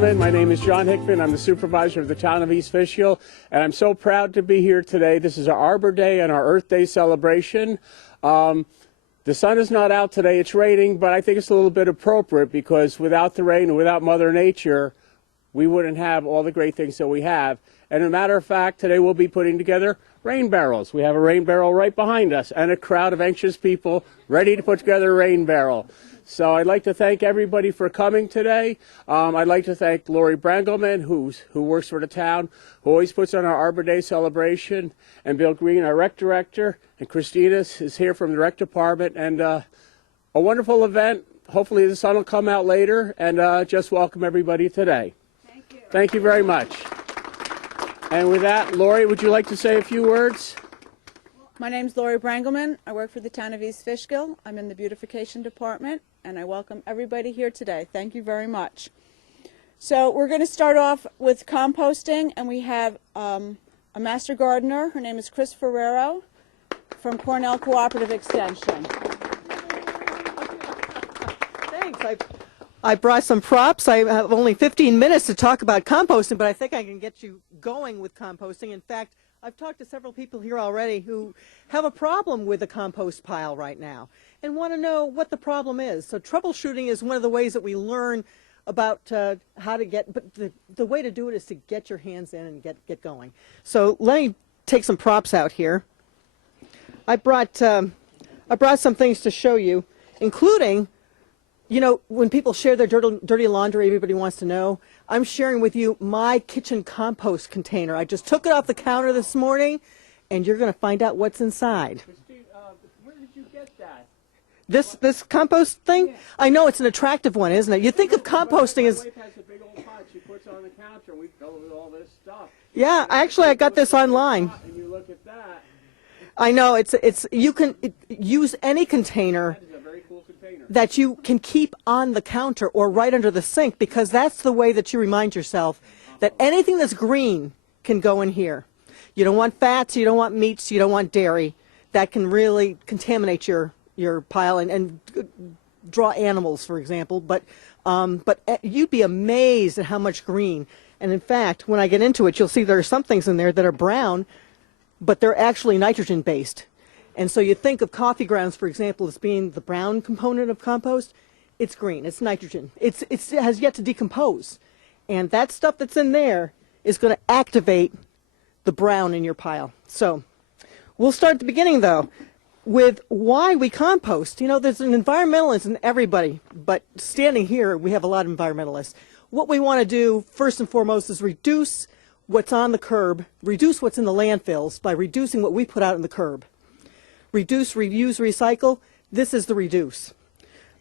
gentlemen, my name is John Hickman. I'm the supervisor of the town of East Fishkill, and I'm so proud to be here today. This is our Arbor Day and our Earth Day celebration. The sun is not out today, it's raining, but I think it's a little bit appropriate because without the rain and without Mother Nature, we wouldn't have all the great things that we have. And as a matter of fact, today we'll be putting together rain barrels. We have a rain barrel right behind us and a crowd of anxious people ready to put together a rain barrel. So I'd like to thank everybody for coming today. I'd like to thank Lori Brangelman, who works for the town, who always puts on our Arbor Day celebration, and Bill Green, our rec director, and Christina is here from the rec department, and a wonderful event. Hopefully the sun will come out later, and just welcome everybody today. Thank you. Thank you very much. And with that, Lori, would you like to say a few words? My name's Lori Brangelman. I work for the town of East Fishkill. I'm in the beautification department, and I welcome everybody here today. Thank you very much. So we're going to start off with composting, and we have a master gardener. Her name is Chris Ferrero from Cornell Cooperative Extension. Thanks. I brought some props. I have only 15 minutes to talk about composting, but I think I can get you going with composting. In fact, I've talked to several people here already who have a problem with the compost pile right now and want to know what the problem is. So troubleshooting is one of the ways that we learn about how to get, but the way to do it is to get your hands in and get going. So let me take some props out here. I brought some things to show you, including, you know, when people share their dirty laundry, everybody wants to know. I'm sharing with you my kitchen compost container. I just took it off the counter this morning, and you're going to find out what's inside. Christine, where did you get that? This compost thing? Yeah. I know it's an attractive one, isn't it? You think of composting as... My wife has a big old pot she puts on the counter, and we fill it with all this stuff. Yeah, actually I got this online. And you look at that. I know, you can use any container that you can keep on the counter or right under the sink, because that's the way that you remind yourself that anything that's green can go in here. You don't want fats, you don't want meats, you don't want dairy. That can really contaminate your pile and draw animals, for example. But you'd be amazed at how much green. And in fact, when I get into it, you'll see there are some things in there that are brown, but they're actually nitrogen based. And so you think of coffee grounds, for example, as being the brown component of compost. It's green. It's nitrogen. It has yet to decompose. And that stuff that's in there is going to activate the brown in your pile. So we'll start at the beginning, though, with why we compost. You know, there's an environmentalist in everybody, but standing here, we have a lot of environmentalists. What we want to do, first and foremost, is reduce what's on the curb, reduce what's in the landfills by reducing what we put out in the curb. Reduce, reuse, recycle. This is the reduce.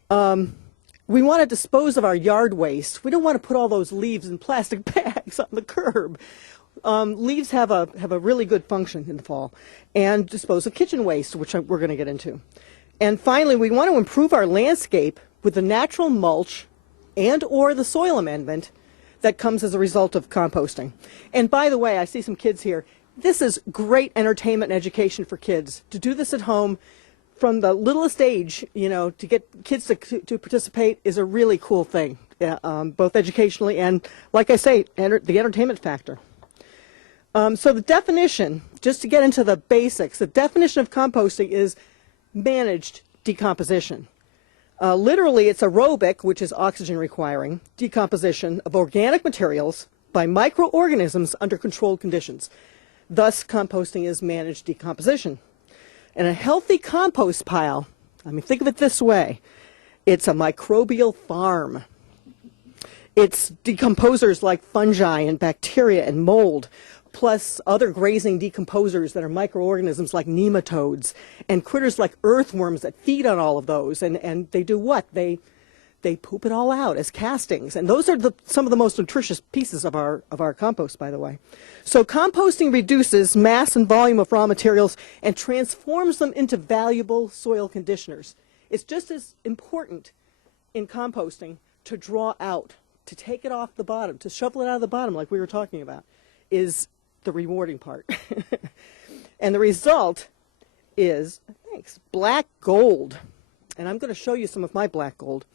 We want to dispose of our yard waste. We don't want to put all those leaves in plastic bags on the curb. Leaves have a really good function in the fall. And dispose of kitchen waste, which we're going to get into. And finally, we want to improve our landscape with the natural mulch and or the soil amendment that comes as a result of composting. And by the way, I see some kids here. This is great entertainment and education for kids. To do this at home from the littlest age, you know, to get kids to participate is a really cool thing, both educationally and, like I say, the entertainment factor. So the definition, just to get into the basics, the definition of composting is managed decomposition. Literally, it's aerobic, which is oxygen requiring, decomposition of organic materials by microorganisms under controlled conditions. Thus, composting is managed decomposition. And a healthy compost pile, I mean, think of it this way. It's a microbial farm. It's decomposers like fungi and bacteria and mold, plus other grazing decomposers that are microorganisms like nematodes and critters like earthworms that feed on all of those. And they do what? They poop it all out as castings. And those are some of the most nutritious pieces of our compost, by the way. So composting reduces mass and volume of raw materials and transforms them into valuable soil conditioners. It's just as important in composting to draw out, to take it off the bottom, to shovel it out of the bottom like we were talking about, is the rewarding part. And the result is, thanks, black gold. And I'm going to show you some of my black gold.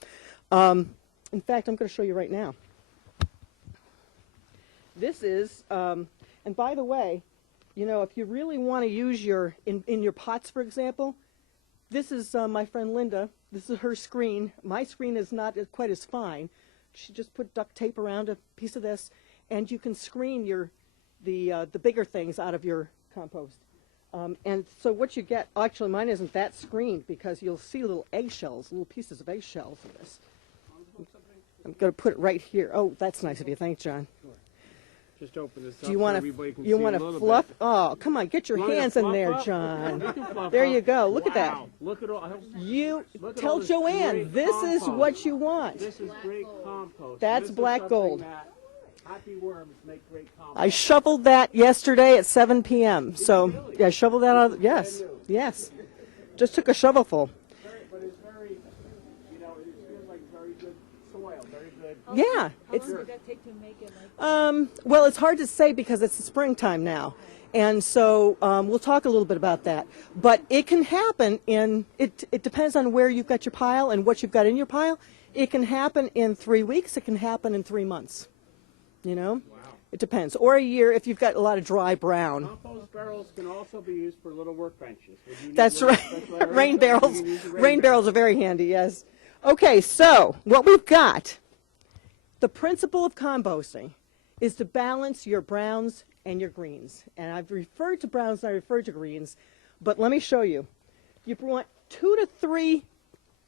In fact, I'm going to show you right now. This is, and by the way, you know, if you really want to use your, in your pots, for example, this is my friend Linda. This is her screen. My screen is not quite as fine. She just put duct tape around a piece of this, and you can screen your, the bigger things out of your compost. And so what you get, actually mine isn't that screened because you'll see little eggshells, little pieces of eggshells in this. I'm going to put it right here. Oh, that's nice of you. Thanks, John. Just open this up. Do you want to fluff? Oh, come on, get your hands in there, John. There you go. Look at that. Look at all. You Look at tell all this Joanne great this is compost. what you want. This is great compost. That's This is black something gold. that happy worms make great compost. I shoveled that yesterday at 7 p.m. So yeah, I shoveled that out. Yes, yes. Just took a shovelful. But it's very, you know, it feels like very good soil, very good. Yeah, it's. Well, it's hard to say because it's the springtime now, and so we'll talk a little bit about that. But it can happen in. It depends on where you've got your pile and what you've got in your pile. It can happen in 3 weeks. It can happen in 3 months. You know, it depends. Or a year if you've got a lot of dry brown. Compost barrels can also be used for little workbenches. Would you need That's little right. special areas? Rain You barrels. can use the Rain barrels are very handy. Yes. Okay, so what we've got. The principle of composting is to balance your browns and your greens. And I've referred to browns and I referred to greens, but let me show you. You want 2 to 3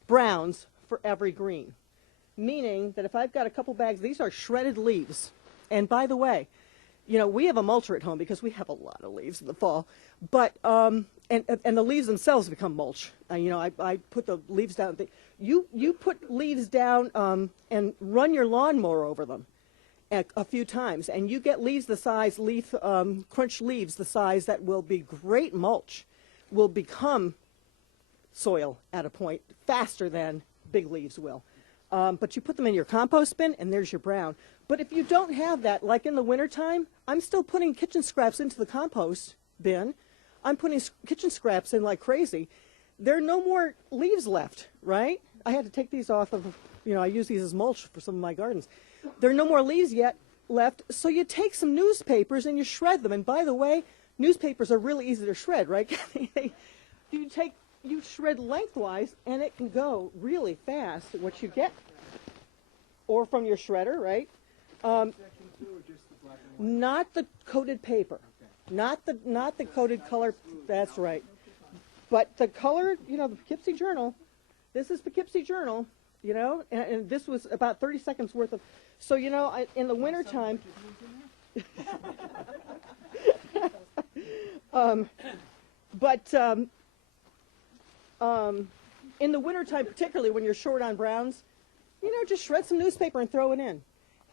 browns for every green, meaning that if I've got a couple bags, these are shredded leaves. And by the way, you know, we have a mulcher at home because we have a lot of leaves in the fall, but and the leaves themselves become mulch. You know, I put the leaves down. You put leaves down and run your lawnmower over them a few times, and you get leaves the size, crunched leaves the size that will be great mulch, will become soil at a point faster than big leaves will. But you put them in your compost bin, and there's your brown. But if you don't have that, like in the wintertime, I'm still putting kitchen scraps into the compost bin. I'm putting kitchen scraps in like crazy. There are no more leaves left, right? I had to take these off of, you know, I use these as mulch for some of my gardens. There are no more leaves yet left, so you take some newspapers and you shred them. And by the way, newspapers are really easy to shred, right? You shred lengthwise, and it can go really fast, what you get. Or from your shredder, right? Not the coated paper. Not the coated color. That's right. But the color, you know, the Poughkeepsie Journal, this is Poughkeepsie Journal, you know, and this was about 30 seconds worth of, so, you know, in the wintertime, in the wintertime, particularly when you're short on browns, you know, just shred some newspaper and throw it in.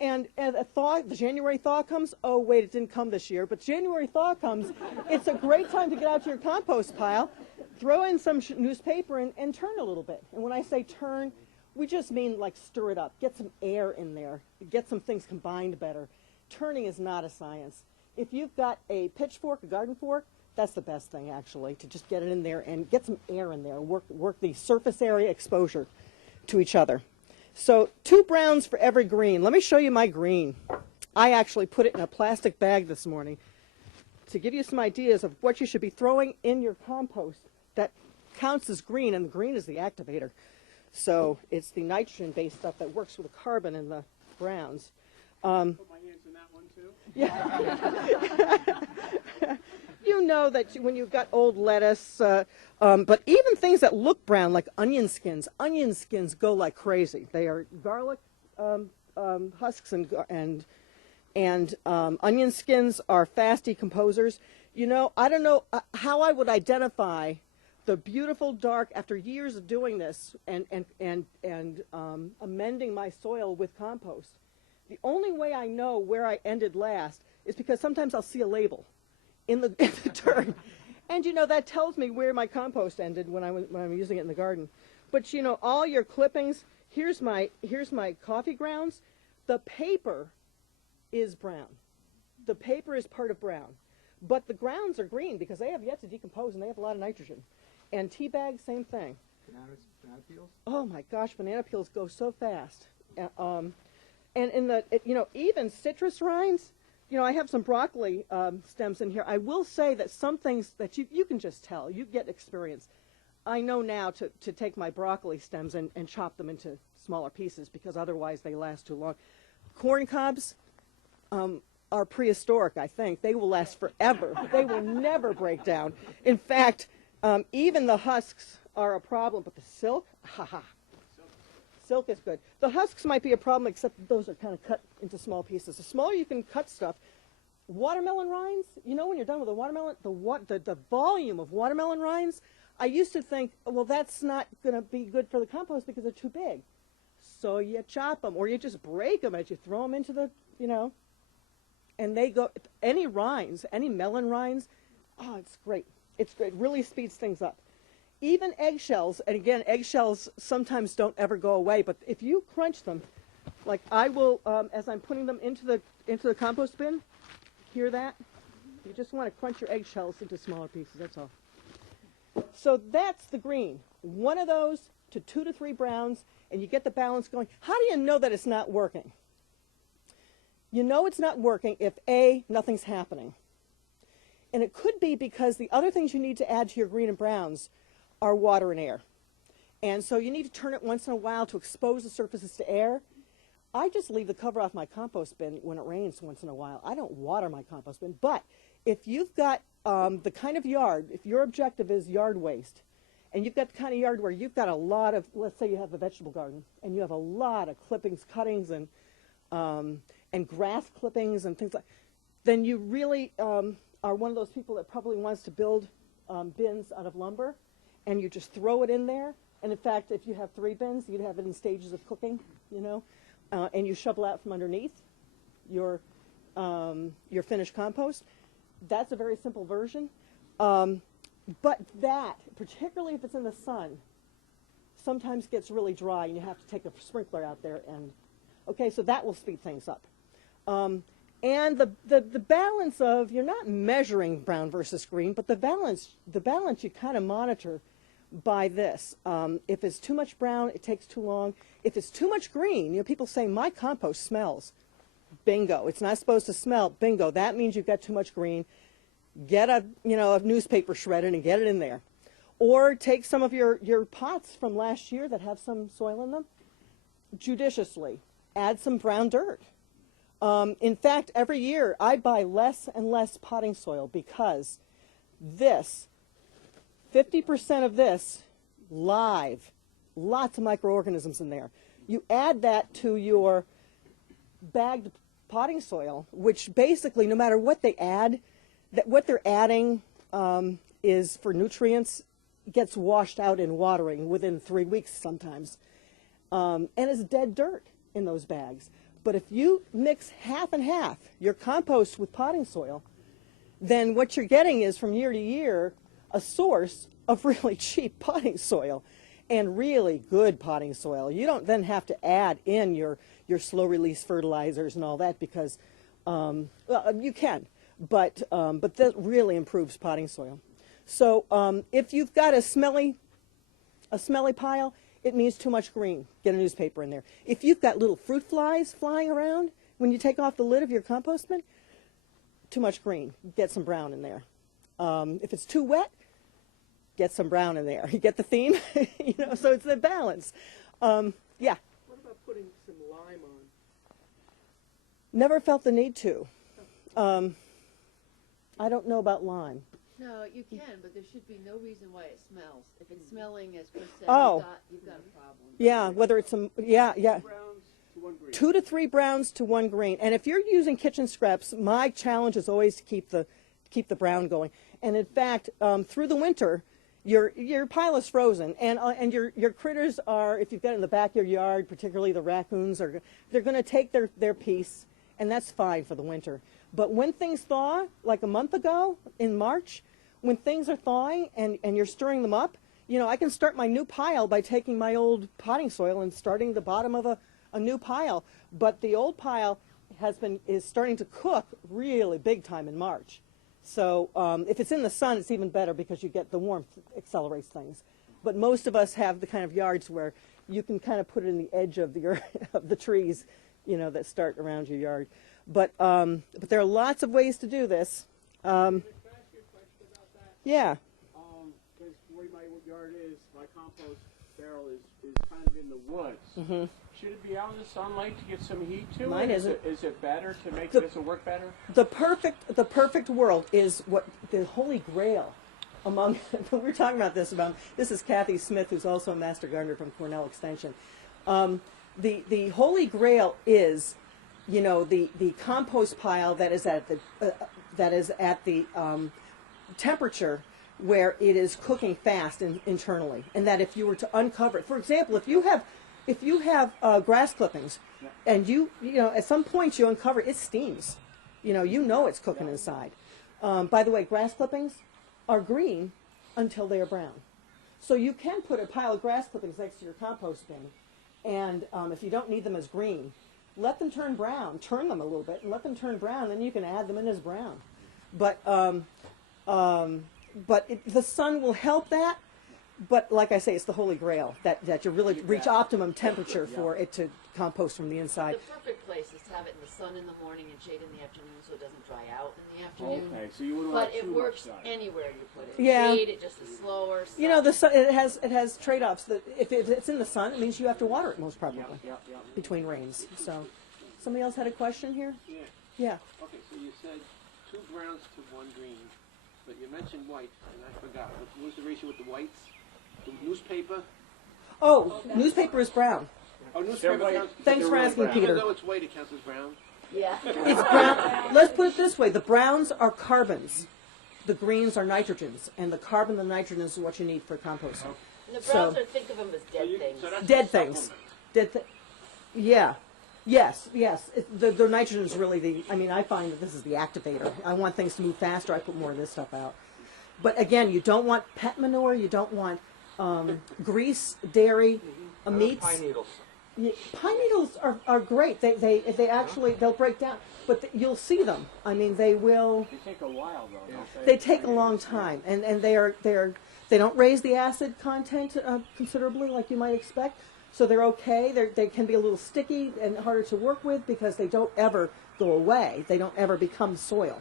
And as the January thaw comes, oh, wait, it didn't come this year, but January thaw comes, it's a great time to get out to your compost pile, throw in some newspaper and turn a little bit. And when I say turn, we just mean like stir it up, get some air in there, get some things combined better. Turning is not a science. If you've got a pitchfork, a garden fork, that's the best thing, actually, to just get it in there and get some air in there, work the surface area exposure to each other. So 2 browns for every green. Let me show you my green. I actually put it in a plastic bag this morning to give you some ideas of what you should be throwing in your compost that counts as green, and the green is the activator. So it's the nitrogen-based stuff that works with the carbon in the browns. Put my hands in that one too. Yeah. You know that when you've got old lettuce, but even things that look brown, like onion skins go like crazy. They are garlic husks and onion skins are fast decomposers. You know, I don't know how I would identify the beautiful dark after years of doing this and amending my soil with compost. The only way I know where I ended last is because sometimes I'll see a label in the dirt, and you know that tells me where my compost ended when I'm using it in the garden. But you know, all your clippings. Here's my coffee grounds. The paper is brown. The paper is part of brown, but the grounds are green because they have yet to decompose and they have a lot of nitrogen. And tea bags, same thing. Banana peels? Oh my gosh, banana peels go so fast. And in the, you know, even citrus rinds, you know, I have some broccoli stems in here. I will say that some things that you can just tell, you get experience. I know now to take my broccoli stems and chop them into smaller pieces because otherwise they last too long. Corn cobs are prehistoric, I think. They will last forever. They will never break down. In fact, even the husks are a problem, but the silk, haha. Silk is good. The husks might be a problem, except that those are kind of cut into small pieces. The smaller you can cut stuff, watermelon rinds, you know when you're done with a watermelon, the volume of watermelon rinds, I used to think, well, that's not going to be good for the compost because they're too big. So you chop them, or you just break them as you throw them into the, you know, and they go, any rinds, any melon rinds, oh, it's great. It's great. It really speeds things up. Even eggshells, and again, eggshells sometimes don't ever go away, but if you crunch them, like I will, as I'm putting them into the compost bin, hear that? You just want to crunch your eggshells into smaller pieces, that's all. So that's the green. One of those to 2 to 3 browns, and you get the balance going. How do you know that it's not working? You know it's not working if A, nothing's happening. And it could be because the other things you need to add to your green and browns are water and air. And so you need to turn it once in a while to expose the surfaces to air. I just leave the cover off my compost bin when it rains once in a while. I don't water my compost bin. But if you've got the kind of yard, if your objective is yard waste, and you've got the kind of yard where you've got a lot of, let's say you have a vegetable garden, and you have a lot of clippings, cuttings, and grass clippings and things like, then you really are one of those people that probably wants to build bins out of lumber, and you just throw it in there. And in fact, if you have 3 bins, you'd have it in stages of cooking, you know, and you shovel out from underneath your finished compost. That's a very simple version. But that, particularly if it's in the sun, sometimes gets really dry and you have to take a sprinkler out there and, okay, so that will speed things up. And the balance of, you're not measuring brown versus green, but the balance you kind of monitor by this. If it's too much brown, it takes too long. If it's too much green, you know, people say, my compost smells. Bingo. It's not supposed to smell. Bingo. That means you've got too much green. Get a newspaper shredded and get it in there. Or take some of your pots from last year that have some soil in them, judiciously. Add some brown dirt. In fact, every year I buy less and less potting soil because this, 50% of this, live, lots of microorganisms in there. You add that to your bagged potting soil, which basically, no matter what they add, that what they're adding is for nutrients, gets washed out in watering within 3 weeks sometimes, and it's dead dirt in those bags. But if you mix half and half your compost with potting soil, then what you're getting is from year to year a source of really cheap potting soil and really good potting soil. You don't then have to add in your slow release fertilizers and all that because, well, you can, but that really improves potting soil. So if you've got a smelly pile, it means too much green. Get a newspaper in there. If you've got little fruit flies flying around when you take off the lid of your compost bin, too much green. Get some brown in there. If it's too wet, get some brown in there. You get the theme? You know, so it's the balance. Yeah. What about putting some lime on? Never felt the need to. I don't know about lime. No, you can, but there should be no reason why it smells. If it's smelling, as Chris said, Oh. you've got a problem. Yeah, whether it's some, yeah. Browns to 1 green. 2 to 3 browns to 1 green. And if you're using kitchen scraps, my challenge is always to keep the brown going. And in fact, through the winter, your pile is frozen, and your critters are, if you've got it in the back of your yard, particularly the raccoons, they're going to take their piece, and that's fine for the winter. But when things thaw, like a month ago in March, when things are thawing and you're stirring them up, you know, I can start my new pile by taking my old potting soil and starting the bottom of a new pile. But the old pile is starting to cook really big time in March. So if it's in the sun, it's even better because you get the warmth accelerates things. But most of us have the kind of yards where you can kind of put it in the edge of the trees, you know, that start around your yard. But there are lots of ways to do this. Can I ask you a question about that? Yeah. Because where my yard is, my compost barrel is kind of in the woods. Mm-hmm. Should it be out in the sunlight to get some heat to Mine it? isn't. Is it better to make The- does it work better? The perfect world is what the holy grail among. We were talking about this. This is Kathy Smith, who's also a master gardener from Cornell Extension. The holy grail is, you know, the compost pile that is at the temperature where it is cooking fast internally, and that if you were to uncover it, for example, if you have grass clippings, and you know at some point you uncover it, steams, you know it's cooking inside. By the way, grass clippings are green until they are brown, so you can put a pile of grass clippings next to your compost bin, and if you don't need them as green, let them turn brown, turn them a little bit, and let them turn brown. Then you can add them in as brown, but the sun will help that. But like I say, it's the holy grail that you really reach optimum temperature for it to compost from the inside. The perfect place is to have it in the sun in the morning and shade in the afternoon so it doesn't dry out in the afternoon. Okay, so you wouldn't But want it too works much sun. anywhere you put it. Yeah. Shade, it just is slower. You know, the sun. sun, it has trade-offs. That if it's in the sun, it means you have to water it most probably Yep. between rains. So, somebody else had a question here? Yeah. Yeah. Okay, so you said 2 browns to 1 green, but you mentioned white, and I forgot. What was the ratio with the whites? The newspaper? Oh, newspaper is brown. Oh, newspaper white. counts. Thanks They're for really asking, brown. Peter. Even though it's white, it counts as brown? Yeah. It's brown. Let's put it this way: the browns are carbons, the greens are nitrogens, and the carbon and the nitrogen is what you need for composting. And the So- browns are, think of them as dead things. So that's Dead a things. supplement. Yeah. Yes. The nitrogen is really the. I mean, I find that this is the activator. I want things to move faster. I put more of this stuff out. But again, you don't want pet manure. You don't want grease, dairy, meats. Pine needles. Pine needles are great. They actually they'll break down, but you'll see them. I mean, they will. They take a while though, don't They take a long time, and they don't raise the acid content considerably like you might expect. So they're okay. They can be a little sticky and harder to work with because they don't ever go away. They don't ever become soil.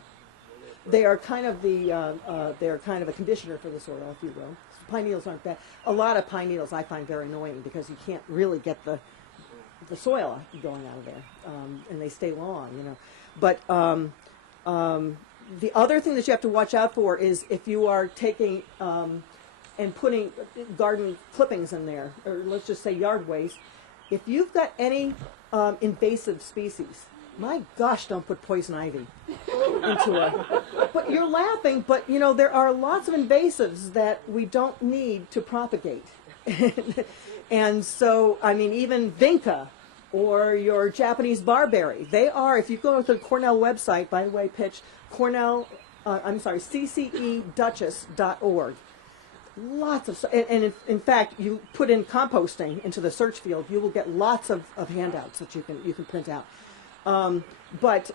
They are kind of they're kind of a conditioner for the soil, if you will. Pine needles aren't bad. A lot of pine needles I find very annoying because you can't really get the soil going out of there, and they stay long, you know. But the other thing that you have to watch out for is if you are taking and putting garden clippings in there, or let's just say yard waste, if you've got any invasive species, my gosh, don't put poison ivy into it. But you're laughing, but you know, there are lots of invasives that we don't need to propagate. And so, I mean, even vinca or your Japanese barberry, they are, if you go to the Cornell website, by the way, pitch, cceduchess.org. Lots of, and in fact, you put in composting into the search field, you will get lots of handouts that you can print out. But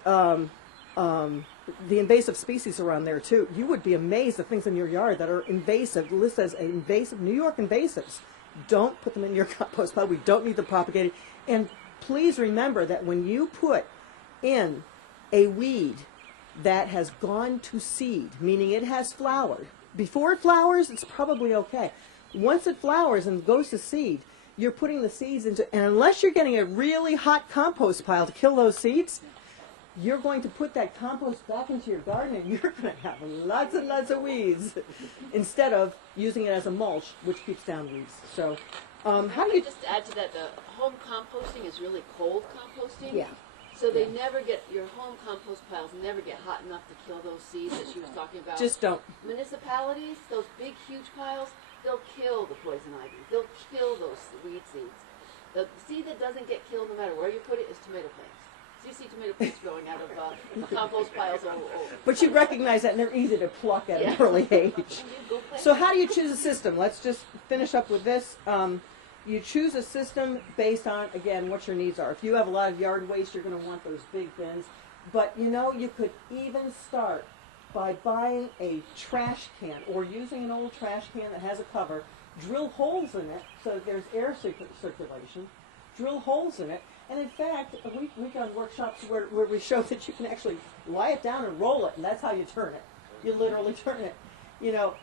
the invasive species are on there too. You would be amazed at things in your yard that are invasive. The list says invasive, New York invasives. Don't put them in your compost pile. We don't need them propagated. And please remember that when you put in a weed that has gone to seed, meaning it has flowered, before it flowers, it's probably okay. Once it flowers and goes to seed, you're putting the seeds into, and unless you're getting a really hot compost pile to kill those seeds, you're going to put that compost back into your garden and you're going to have lots and lots of weeds instead of using it as a mulch, which keeps down weeds. So, how do you... Just to add to that, the home composting is really cold composting. Yeah. So they never get, your home compost piles never get hot enough to kill those seeds that she was talking about. Just don't. Municipalities, those big, huge piles, they'll kill the poison ivy. They'll kill those weed seeds. The seed that doesn't get killed no matter where you put it is tomato plants. So you see tomato plants growing out of compost piles all over. But you recognize that and they're easy to pluck at an early age. So how do you choose a system? Let's just finish up with this. You choose a system based on, again, what your needs are. If you have a lot of yard waste, you're going to want those big bins. But, you know, you could even start by buying a trash can or using an old trash can that has a cover, drill holes in it so that there's air circulation, drill holes in it, And in fact, we've done workshops where we show that you can actually lie it down and roll it, and that's how you turn it. You literally turn it. You know,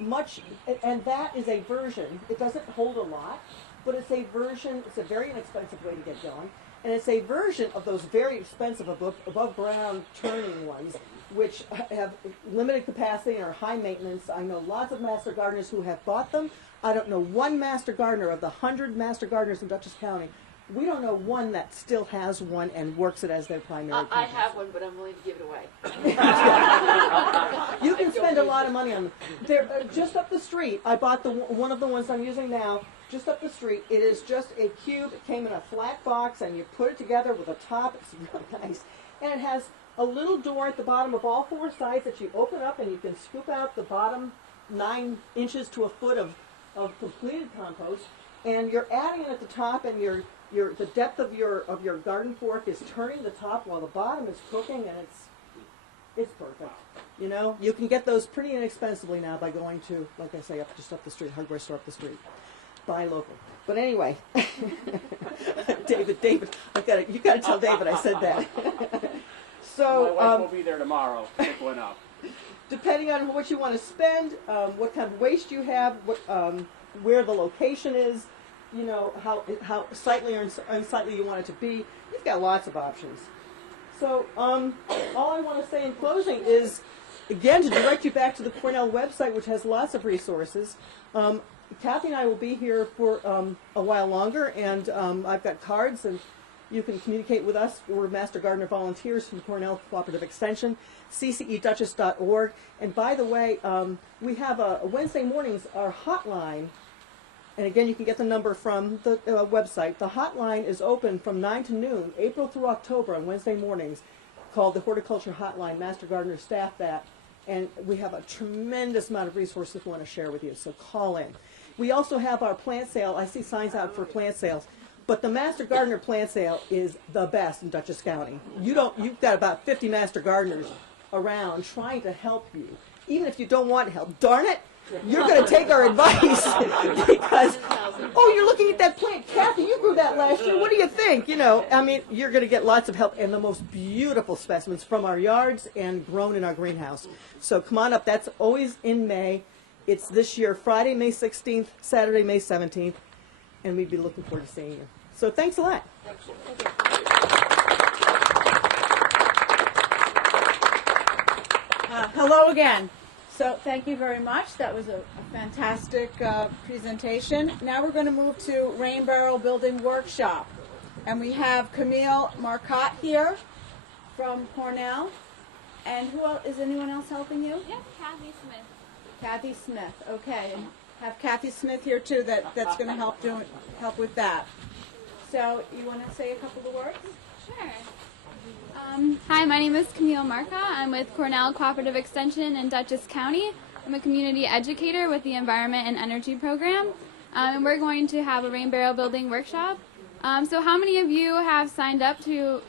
and that is a version. It doesn't hold a lot, but it's a version. It's a very inexpensive way to get going, and it's a version of those very expensive above ground turning ones, which have limited capacity and are high maintenance. I know lots of master gardeners who have bought them. I don't know one master gardener of the 100 master gardeners in Dutchess County. We don't know one that still has one and works it as their primary I purpose. have one, but I'm willing to give it away. You can spend a lot of money on them. They're just up the street. I bought one of the ones I'm using now. Just up the street. It is just a cube. It came in a flat box, and you put it together with a top. It's really nice, and it has a little door at the bottom of all four sides that you open up, and you can scoop out the bottom 9 inches to a foot of completed compost, and you're adding it at the top, and the depth of your garden fork is turning the top while the bottom is cooking, and it's perfect. You know, you can get those pretty inexpensively now by going to, like I say, just up the street, hardware store up the street. Buy local. But anyway, David, you got to tell David I said that. So my wife will be there tomorrow. Pick one up. Depending on what you want to spend, what kind of waste you have, where the location is, you know, how sightly or unsightly you want it to be. You've got lots of options. So all I want to say in closing is, again, to direct you back to the Cornell website, which has lots of resources. Kathy and I will be here for a while longer, and I've got cards, and you can communicate with us. We're Master Gardener volunteers from Cornell Cooperative Extension, ccedutchess.org. And by the way, we have Wednesday mornings, our hotline, and again, you can get the number from the website. The hotline is open from 9 to noon, April through October on Wednesday mornings, called the Horticulture Hotline. Master Gardeners staff that, and we have a tremendous amount of resources we want to share with you, so call in. We also have our plant sale. I see signs out for plant sales. But the Master Gardener plant sale is the best in Dutchess County. You've got about 50 Master Gardeners around trying to help you. Even if you don't want help, darn it, you're going to take our advice because, oh, you're looking at that plant. Kathy, you grew that last year. What do you think? You know, I mean, you're going to get lots of help and the most beautiful specimens from our yards and grown in our greenhouse. So come on up. That's always in May. It's this year, Friday, May 16th, Saturday, May 17th, and we'd be looking forward to seeing you. So thanks a lot. Hello again. So thank you very much. That was a fantastic presentation. Now we're going to move to Rain Barrel Building Workshop. And we have Camille Marcotte here from Cornell. And is anyone else helping you? Yes, Kathy Smith. Kathy Smith. Okay. And have Kathy Smith here too that's going to help with that. So you want to say a couple of words? Sure. Hi, my name is Camille Marca. I'm with Cornell Cooperative Extension in Dutchess County. I'm a community educator with the Environment and Energy Program. And we're going to have a rain barrel building workshop. So how many of you have signed up to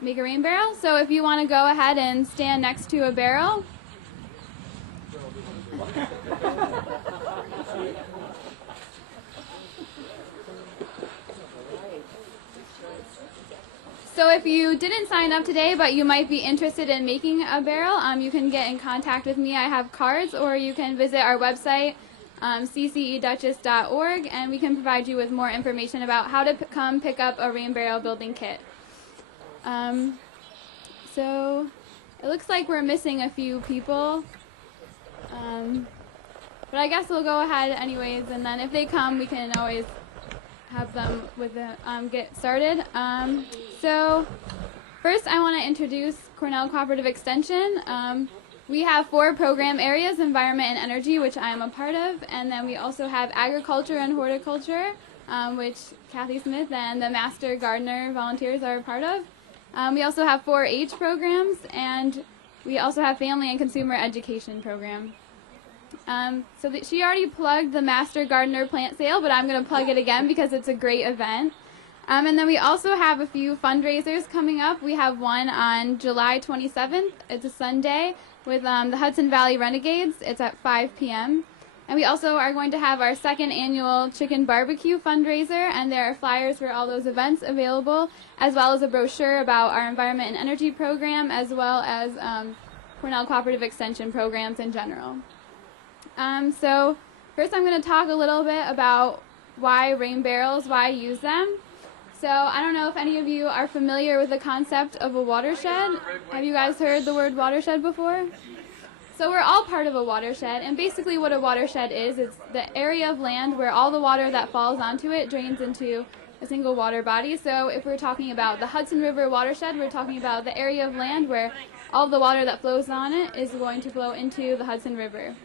make a rain barrel? So if you want to go ahead and stand next to a barrel. So if you didn't sign up today, but you might be interested in making a barrel, you can get in contact with me. I have cards, or you can visit our website, ccedutchess.org, and we can provide you with more information about how to come pick up a rain barrel building kit. So it looks like we're missing a few people, but I guess we'll go ahead anyways, and then if they come, we can always have them get started. So first I want to introduce Cornell Cooperative Extension. We have 4 program areas, environment and energy, which I am a part of, and then we also have agriculture and horticulture, which Kathy Smith and the Master Gardener volunteers are a part of. We also have 4-H programs, and we also have family and consumer education program. She already plugged the Master Gardener plant sale, but I'm going to plug it again because it's a great event. And then we also have a few fundraisers coming up. We have one on July 27th. It's a Sunday with the Hudson Valley Renegades. It's at 5 p.m. And we also are going to have our second annual chicken barbecue fundraiser, and there are flyers for all those events available, as well as a brochure about our environment and energy program, as well as Cornell Cooperative Extension programs in general. So first I'm going to talk a little bit about why rain barrels, why use them. So I don't know if any of you are familiar with the concept of a watershed. Have you guys heard the word watershed before? So we're all part of a watershed, and basically what a watershed is, it's the area of land where all the water that falls onto it drains into a single water body. So if we're talking about the Hudson River watershed, we're talking about the area of land where all the water that flows on it is going to flow into the Hudson River.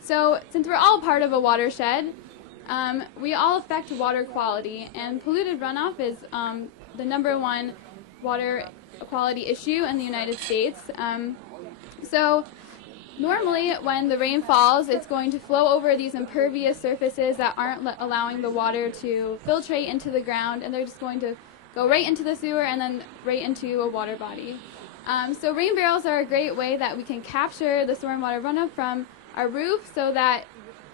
So since we're all part of a watershed, we all affect water quality, and polluted runoff is the #1 water quality issue in the United States. So normally when the rain falls, it's going to flow over these impervious surfaces that aren't allowing the water to filtrate into the ground, and they're just going to go right into the sewer and then right into a water body. So rain barrels are a great way that we can capture the stormwater runoff from our roof so that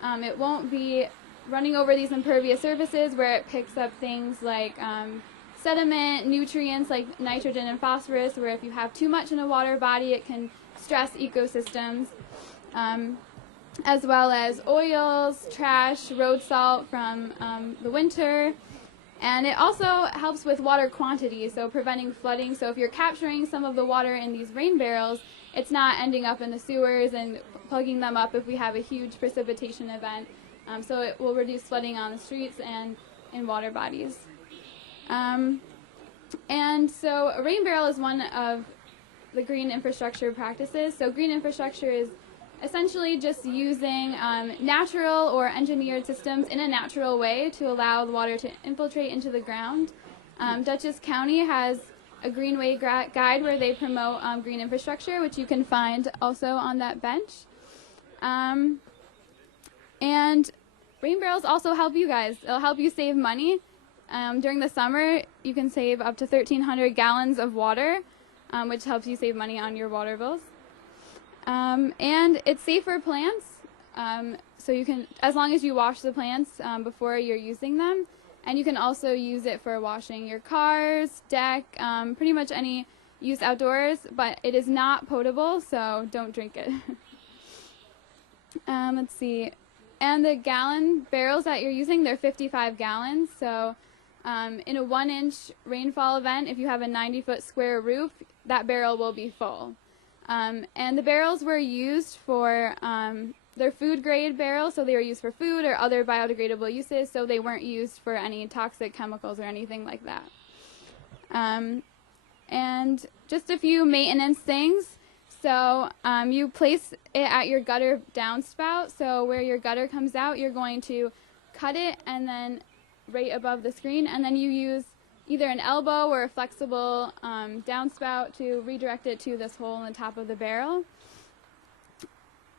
it won't be running over these impervious surfaces where it picks up things like sediment, nutrients like nitrogen and phosphorus, where if you have too much in a water body, it can stress ecosystems, as well as oils, trash, road salt from the winter. And it also helps with water quantity, so preventing flooding. So if you're capturing some of the water in these rain barrels, it's not ending up in the sewers and plugging them up if we have a huge precipitation event. So it will reduce flooding on the streets and in water bodies. And so a rain barrel is one of the green infrastructure practices. So green infrastructure is essentially just using natural or engineered systems in a natural way to allow the water to infiltrate into the ground. Dutchess County has a Greenway guide where they promote green infrastructure, which you can find also on that bench. And rain barrels also help you guys. It'll help you save money. During the summer, you can save up to 1,300 gallons of water, which helps you save money on your water bills. And it's safe for plants, so you can, as long as you wash the plants before you're using them, and you can also use it for washing your cars, deck, pretty much any use outdoors, but it is not potable, so don't drink it. Let's see. And the gallon barrels that you're using, they're 55 gallons, so in a 1-inch rainfall event, if you have a 90-foot square roof, that barrel will be full. And the barrels were used for, they're food grade barrels, so they were used for food or other biodegradable uses, so they weren't used for any toxic chemicals or anything like that. And just a few maintenance things. So you place it at your gutter downspout, so where your gutter comes out, you're going to cut it and then right above the screen, and then you use either an elbow or a flexible downspout to redirect it to this hole in the top of the barrel.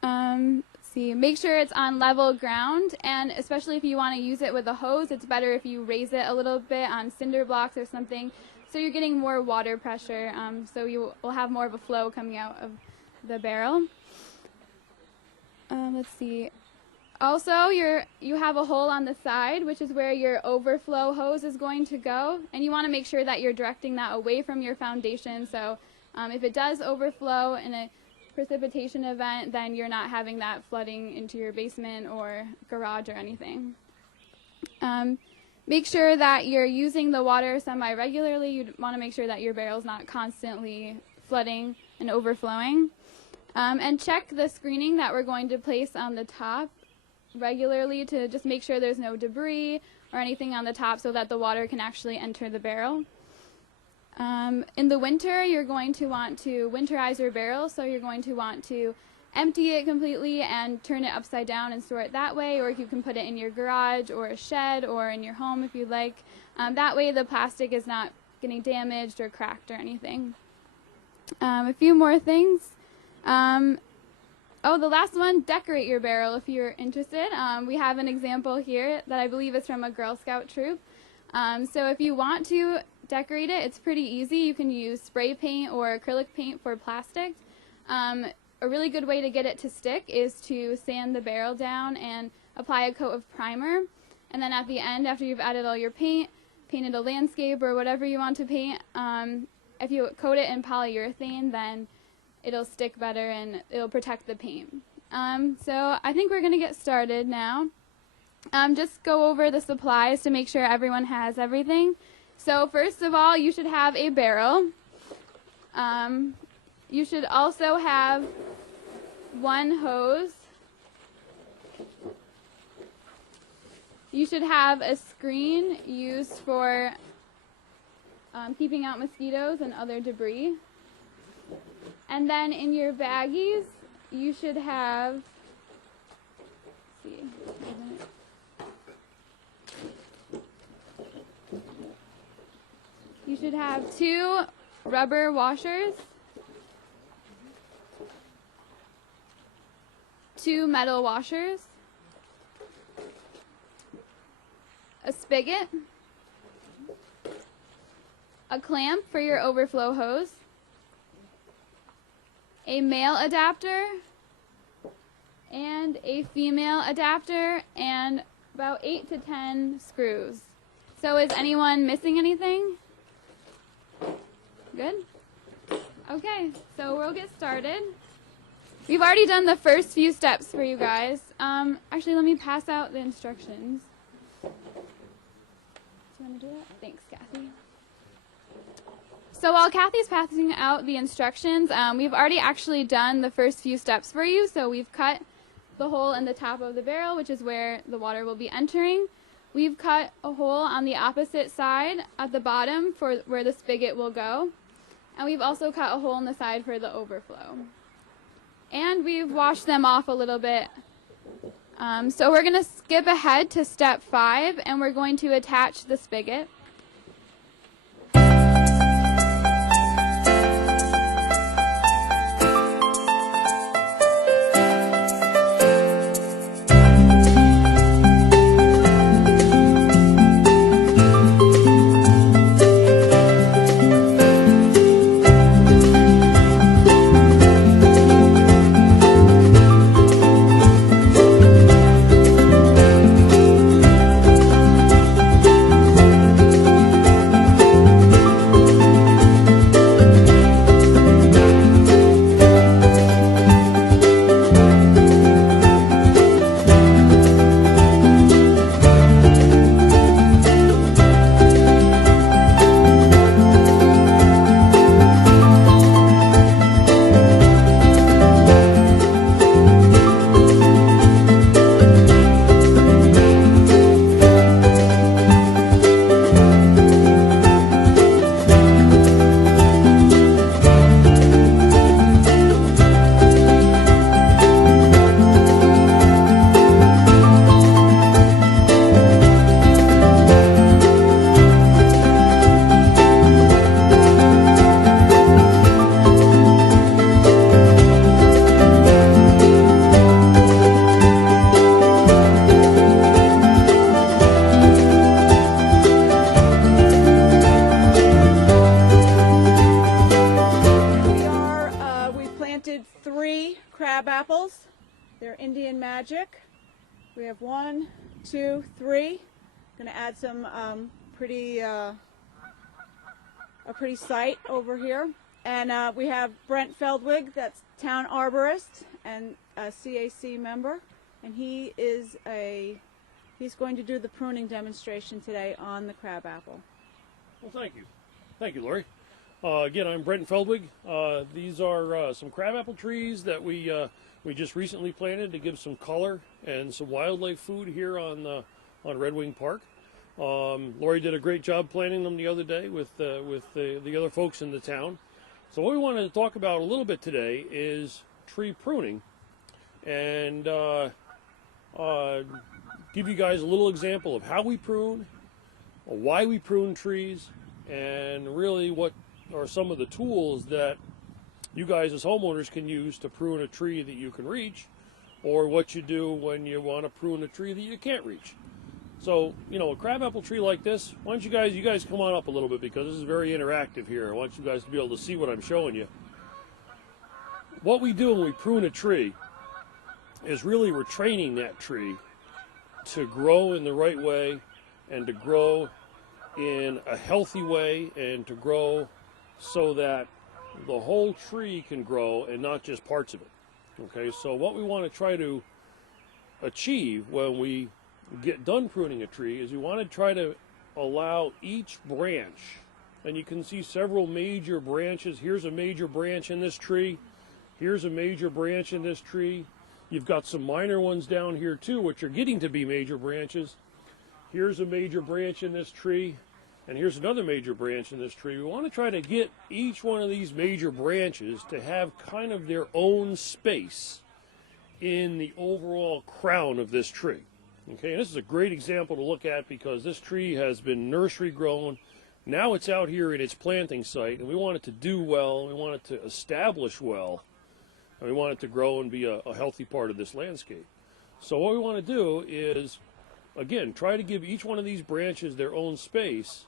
Let's see, make sure it's on level ground, and especially if you want to use it with a hose, it's better if you raise it a little bit on cinder blocks or something, so you're getting more water pressure, so you will have more of a flow coming out of the barrel. Let's see. Also, you have a hole on the side, which is where your overflow hose is going to go, and you want to make sure that you're directing that away from your foundation, so if it does overflow in a precipitation event, then you're not having that flooding into your basement or garage or anything. Make sure that you're using the water semi-regularly. You want to make sure that your barrel's not constantly flooding and overflowing. And check the screening that we're going to place on the top regularly to just make sure there's no debris or anything on the top so that the water can actually enter the barrel. In the winter, you're going to want to winterize your barrel, so you're going to want to empty it completely and turn it upside down and store it that way, or you can put it in your garage or a shed or in your home if you'd like. That way the plastic is not getting damaged or cracked or anything. A few more things. Oh, the last one, decorate your barrel if you're interested. We have an example here that I believe is from a Girl Scout troop. So if you want to decorate it, it's pretty easy. You can use spray paint or acrylic paint for plastic. a really good way to get it to stick is to sand the barrel down and apply a coat of primer. And then at the end, after you've added all your paint, painted a landscape or whatever you want to paint, if you coat it in polyurethane, then it'll stick better and it'll protect the paint. So I think we're going to get started now. Just go over the supplies to make sure everyone has everything. So first of all, you should have a barrel. You should also have one hose. You should have a screen used for keeping out mosquitoes and other debris. And then in your baggies, you should have, let's see, you should have 2 rubber washers, 2 metal washers, a spigot, a clamp for your overflow hose, a male adapter, and a female adapter, and about 8 to 10 screws. So is anyone missing anything? Good? Okay, so we'll get started. We've already done the first few steps for you guys. Actually, let me pass out the instructions. Do you want to do that? Thanks, Kathy. So while Kathy's passing out the instructions, we've already actually done the first few steps for you. So we've cut the hole in the top of the barrel, which is where the water will be entering. We've cut a hole on the opposite side at the bottom for where the spigot will go. And we've also cut a hole in the side for the overflow. And we've washed them off a little bit. So we're going to skip ahead to step 5, and we're going to attach the spigot. Crab apples. They're Indian Magic. We have 1, 2, 3. Going to add some a pretty sight over here. And we have Brent Feldwig, that's town arborist and a CAC member, and he's going to do the pruning demonstration today on the crabapple. Well, thank you. Thank you, Lori. Again, I'm Brent Feldwig. These are some crabapple trees that we just recently planted to give some color and some wildlife food here on Red Wing Park. Lori did a great job planting them the other day with the other folks in the town. So what we wanted to talk about a little bit today is tree pruning, and give you guys a little example of how we prune, why we prune trees, and really what are some of the tools that you guys as homeowners can use to prune a tree that you can reach, or what you do when you want to prune a tree that you can't reach. So, you know, a crabapple tree like this, why don't you guys come on up a little bit, because this is very interactive here. I want you guys to be able to see what I'm showing you. what we do when we prune a tree is really we're training that tree to grow in the right way and to grow in a healthy way and to grow so that the whole tree can grow and not just parts of it. Okay, so what we want to try to achieve when we get done pruning a tree is we want to try to allow each branch, and you can see several major branches. Here's a major branch in this tree. Here's a major branch in this tree. You've got some minor ones down here too, which are getting to be major branches. Here's a major branch in this tree, and here's another major branch in this tree. We want to try to get each one of these major branches to have kind of their own space in the overall crown of this tree. Okay, and this is a great example to look at because this tree has been nursery grown. Now it's out here in its planting site, and we want it to do well, we want it to establish well, and we want it to grow and be a healthy part of this landscape. So what we want to do is, again, try to give each one of these branches their own space,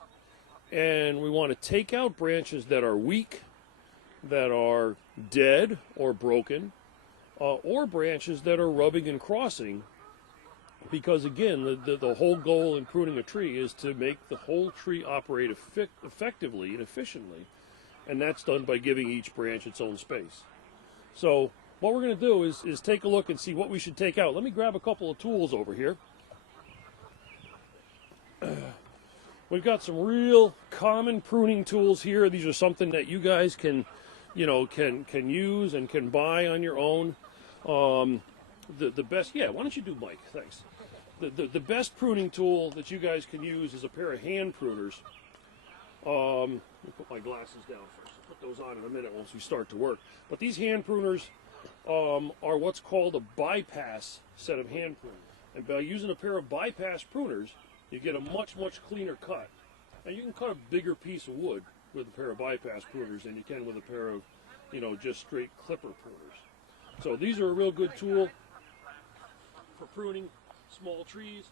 and we want to take out branches that are weak, that are dead or broken, or branches that are rubbing and crossing, because again, the whole goal in pruning a tree is to make the whole tree operate effectively and efficiently, and that's done by giving each branch its own space. So what we're going to do is take a look and see what we should take out. Let me grab a couple of tools over here. We've got some real common pruning tools here. These are something that you guys can use and can buy on your own. The best, yeah, why don't you do Mike? Thanks. The best pruning tool that you guys can use is a pair of hand pruners. Let me put my glasses down first. I'll put those on in a minute once we start to work. But these hand pruners are what's called a bypass set of hand pruners. And by using a pair of bypass pruners, you get a much cleaner cut. And you can cut a bigger piece of wood with a pair of bypass pruners than you can with a pair of, just straight clipper pruners. So these are a real good tool for pruning small trees.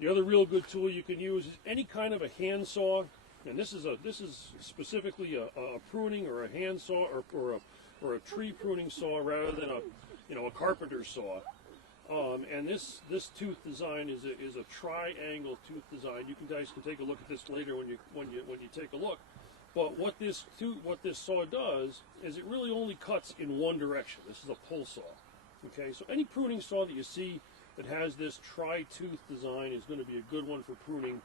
The other real good tool you can use is any kind of a hand saw, and this is specifically a pruning or a hand saw or a tree pruning saw rather than a carpenter's saw. And this tooth design is a triangle tooth design. You guys can take a look at this later when you take a look. But what this saw does is it really only cuts in one direction. This is a pull saw. Okay, so any pruning saw that you see that has this tri-tooth design is going to be a good one for pruning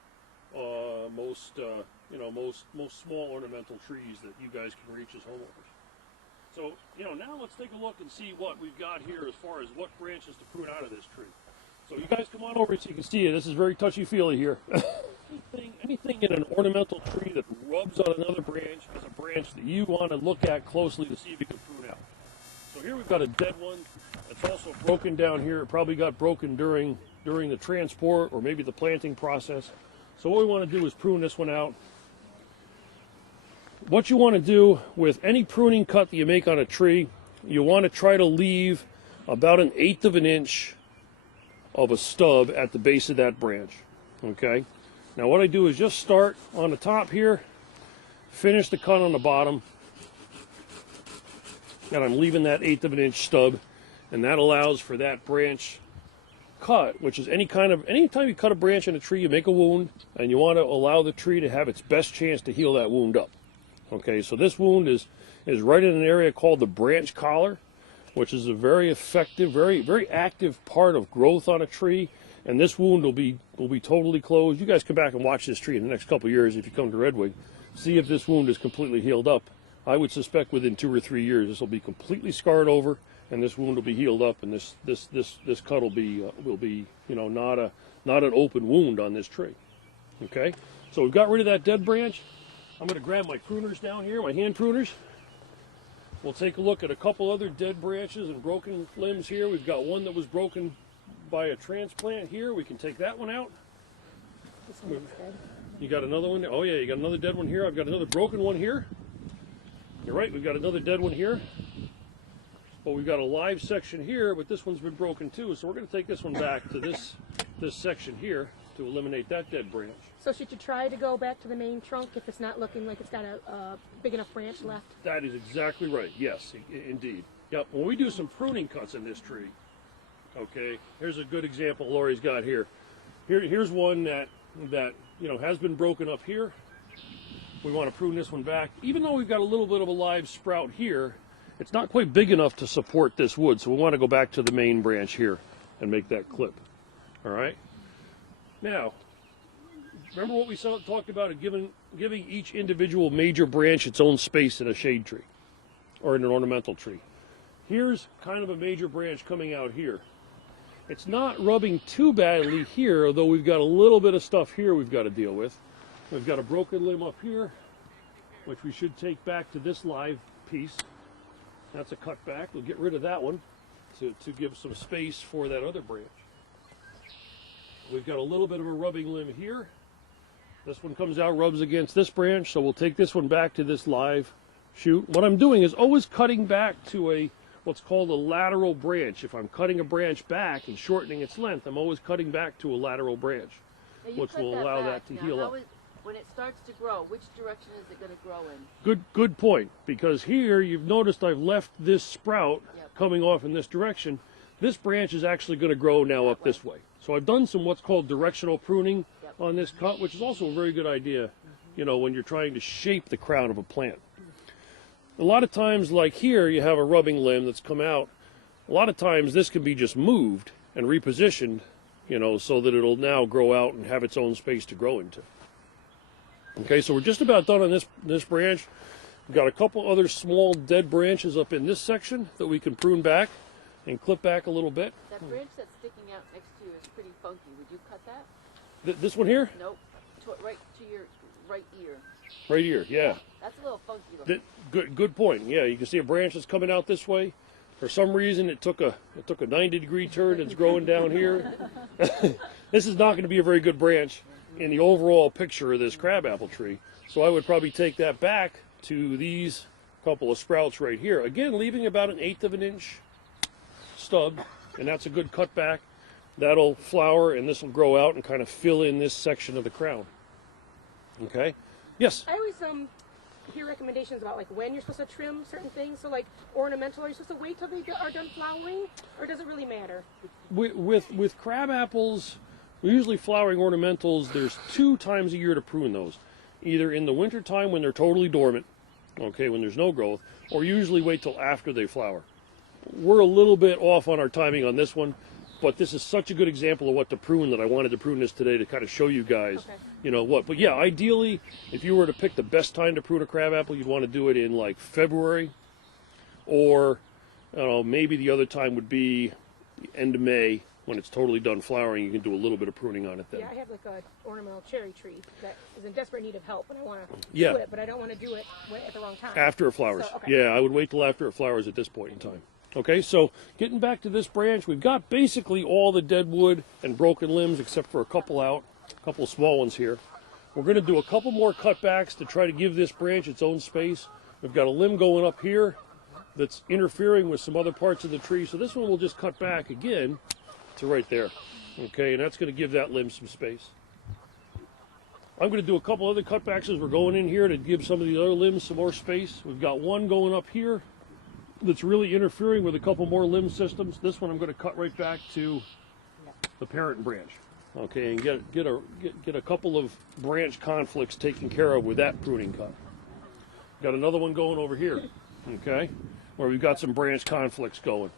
most small ornamental trees that you guys can reach as homeowners. So now let's take a look and see what we've got here as far as what branches to prune out of this tree. So you guys come on over so you can see it. This is very touchy-feely here. Anything in an ornamental tree that rubs on another branch is a branch that you want to look at closely to see if you can prune out. So here we've got a dead one. It's also broken down here. It probably got broken during the transport or maybe the planting process. So what we want to do is prune this one out. What you want to do with any pruning cut that you make on a tree, you want to try to leave about 1/8 of an inch of a stub at the base of that branch. Okay? Now what I do is just start on the top here, finish the cut on the bottom, and I'm leaving that 1/8 of an inch stub, and that allows for that branch cut, which is anytime you cut a branch in a tree, you make a wound, and you want to allow the tree to have its best chance to heal that wound up. Okay, so this wound is right in an area called the branch collar, which is a very effective, very active part of growth on a tree, and this wound will be totally closed. You guys come back and watch this tree in the next couple of years if you come to Redwood. See if this wound is completely healed up. I would suspect within 2 or 3 years this will be completely scarred over, and this wound will be healed up, and this cut will be not an open wound on this tree. Okay, so we've got rid of that dead branch. I'm going to grab my pruners down here, my hand pruners. We'll take a look at a couple other dead branches and broken limbs here. We've got one that was broken by a transplant here. We can take that one out. This one's dead. You got another one? Oh yeah, you got another dead one here. I've got another broken one here. You're right, we've got another dead one here. But we've got a live section here, but this one's been broken too. So we're going to take this one back to this section here to eliminate that dead branch. So should you try to go back to the main trunk if it's not looking like it's got a big enough branch left? That is exactly right. Yes, indeed. Yep, when we do some pruning cuts in this tree, okay, here's a good example Lori's got here. Here's one that has been broken up here. We want to prune this one back. Even though we've got a little bit of a live sprout here, it's not quite big enough to support this wood, so we want to go back to the main branch here and make that clip. All right? Now, remember what we talked about of giving each individual major branch its own space in a shade tree or in an ornamental tree. Here's kind of a major branch coming out here. It's not rubbing too badly here, although we've got a little bit of stuff here we've got to deal with. We've got a broken limb up here, which we should take back to this live piece. That's a cut back. We'll get rid of that one to give some space for that other branch. We've got a little bit of a rubbing limb here. This one comes out, rubs against this branch, so we'll take this one back to this live shoot. What I'm doing is always cutting back to what's called a lateral branch. If I'm cutting a branch back and shortening its length, I'm always cutting back to a lateral branch, which will allow that to heal up. When it starts to grow, which direction is it going to grow in? Good point, because here you've noticed I've left this sprout coming off in this direction. This branch is actually going to grow now up this way. So I've done some what's called directional pruning on this cut, which is also a very good idea, when you're trying to shape the crown of a plant. A lot of times, like here, you have a rubbing limb that's come out. A lot of times this can be just moved and repositioned, so that it'll now grow out and have its own space to grow into. Okay, so we're just about done on this branch. We've got a couple other small dead branches up in this section that we can prune back and clip back a little bit. That branch that's sticking out next to you is pretty funky. Would you cut that? This one here? Nope. Right to your right ear. Right here, yeah. That's a little funky looking. Good point. Yeah, you can see a branch that's coming out this way. For some reason, it took a 90-degree turn. It's growing down here. This is not going to be a very good branch in the overall picture of this crabapple tree. So I would probably take that back to these couple of sprouts right here. Again, leaving about 1/8 of an inch stub, and that's a good cut back. That'll flower, and this will grow out and kind of fill in this section of the crown. Okay? Yes? I always hear recommendations about like when you're supposed to trim certain things. So like ornamental, are you supposed to wait till they are done flowering, or does it really matter? With crab apples, usually flowering ornamentals, there's 2 times a year to prune those. Either in the winter time when they're totally dormant, okay, when there's no growth, or usually wait till after they flower. We're a little bit off on our timing on this one, but this is such a good example of what to prune that I wanted to prune this today to kind of show you guys, what. But yeah, ideally, if you were to pick the best time to prune a crabapple, you'd want to do it in like February, or maybe the other time would be the end of May. When it's totally done flowering, you can do a little bit of pruning on it then. Yeah, I have like an ornamental cherry tree that is in desperate need of help, and I want to do it, but I don't want to do it at the wrong time. After it flowers. So, okay. Yeah, I would wait till after it flowers at this point in time. Okay, so getting back to this branch, we've got basically all the dead wood and broken limbs except for a couple small ones here. We're going to do a couple more cutbacks to try to give this branch its own space. We've got a limb going up here that's interfering with some other parts of the tree, so this one we'll just cut back again to right there. Okay, and that's going to give that limb some space. I'm going to do a couple other cutbacks as we're going in here to give some of the other limbs some more space. We've got one going up here that's really interfering with a couple more limb systems. This one I'm going to cut right back to the parent branch. Okay, and get a couple of branch conflicts taken care of with that pruning cut. Got another one going over here, okay, where we've got some branch conflicts going.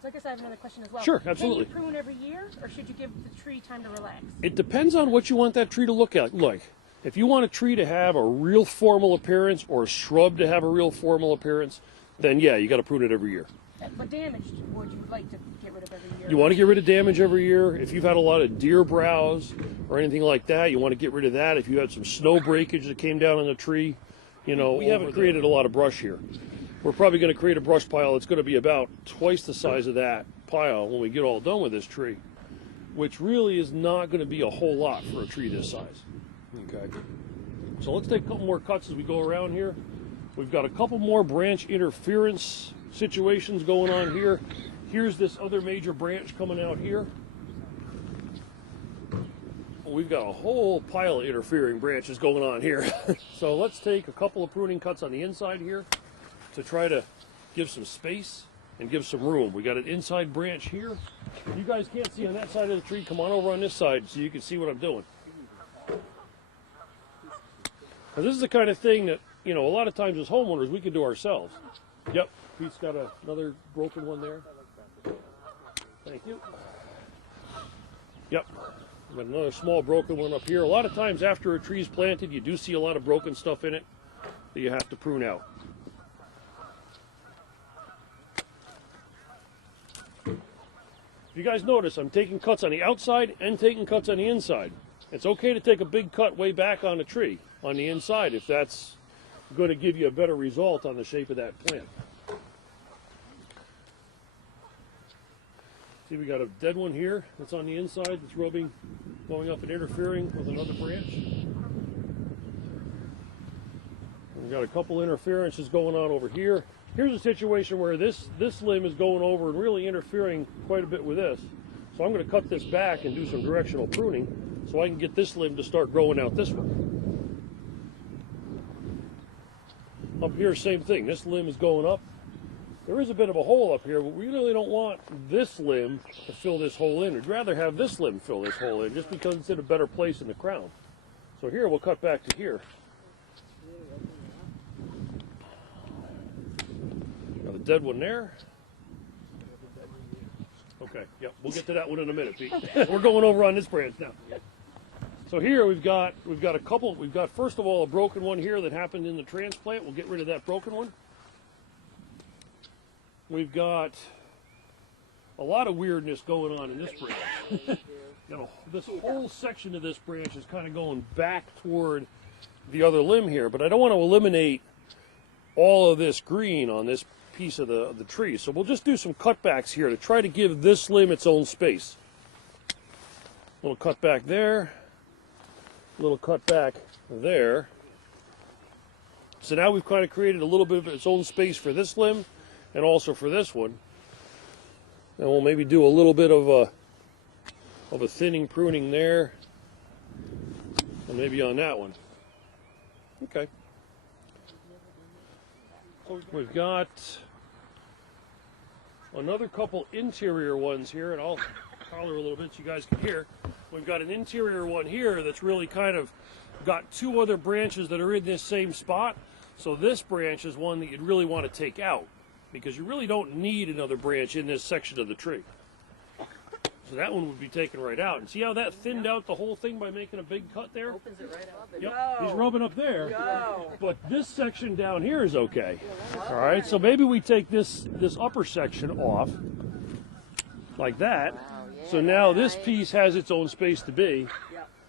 So I guess I have another question as well. Sure, absolutely. Can you prune every year, or should you give the tree time to relax? It depends on what you want that tree to look like. If you want a tree to have a real formal appearance or a shrub to have a real formal appearance, then yeah, you got to prune it every year. But damaged wood you would like to get rid of every year? You want to get rid of damage every year. If you've had a lot of deer browse or anything like that, you want to get rid of that. If you had some snow breakage that came down on the tree, we haven't created a lot of brush here. We're probably going to create a brush pile that's going to be about twice the size of that pile when we get all done with this tree, which really is not going to be a whole lot for a tree this size. Okay, so let's take a couple more cuts as we go around here. We've got a couple more branch interference situations going on here. Here's this other major branch coming out here. We've got a whole pile of interfering branches going on here. So let's take a couple of pruning cuts on the inside here to try to give some space and give some room. We got an inside branch here. You guys can't see on that side of the tree. Come on over on this side so you can see what I'm doing. Now, this is the kind of thing that, you know, a lot of times as homeowners we can do ourselves. Yep, Pete's got another broken one there. Thank you. Yep, got another small broken one up here. A lot of times after a tree's planted, you do see a lot of broken stuff in it that you have to prune out. If you guys notice, I'm taking cuts on the outside and taking cuts on the inside. It's okay to take a big cut way back on the tree, on the inside, if that's going to give you a better result on the shape of that plant. See, we got a dead one here that's on the inside that's rubbing, going up and interfering with another branch. We've got a couple interferences going on over here. Here's a situation where this limb is going over and really interfering quite a bit with this. So I'm going to cut this back and do some directional pruning so I can get this limb to start growing out this way. Up here, same thing. This limb is going up. There is a bit of a hole up here, but we really don't want this limb to fill this hole in. We'd rather have this limb fill this hole in just because it's in a better place in the crown. So here we'll cut back to here. Got a dead one there. Okay, yep, we'll get to that one in a minute, Pete. We're going over on this branch now. So here we've got a couple. We've got, first of all, a broken one here that happened in the transplant. We'll get rid of that broken one. We've got a lot of weirdness going on in this branch. You know, this whole section of this branch is kind of going back toward the other limb here, but I don't want to eliminate all of this green on this piece of the tree. So we'll just do some cutbacks here to try to give this limb its own space. A little cut back there, a little cut back there. So now we've kind of created a little bit of its own space for this limb and also for this one. And we'll maybe do a little bit of a thinning pruning there and maybe on that one. Okay. So we've got another couple interior ones here, and I'll holler a little bit so you guys can hear. We've got an interior one here that's really kind of got two other branches that are in this same spot. So this branch is one that you'd really want to take out because you really don't need another branch in this section of the tree. So that one would be taken right out. And see how that thinned out the whole thing by making a big cut there? Opens it right up. Yep, he's rubbing up there. But this section down here is okay. All right, so maybe we take this upper section off like that. So now this piece has its own space to be,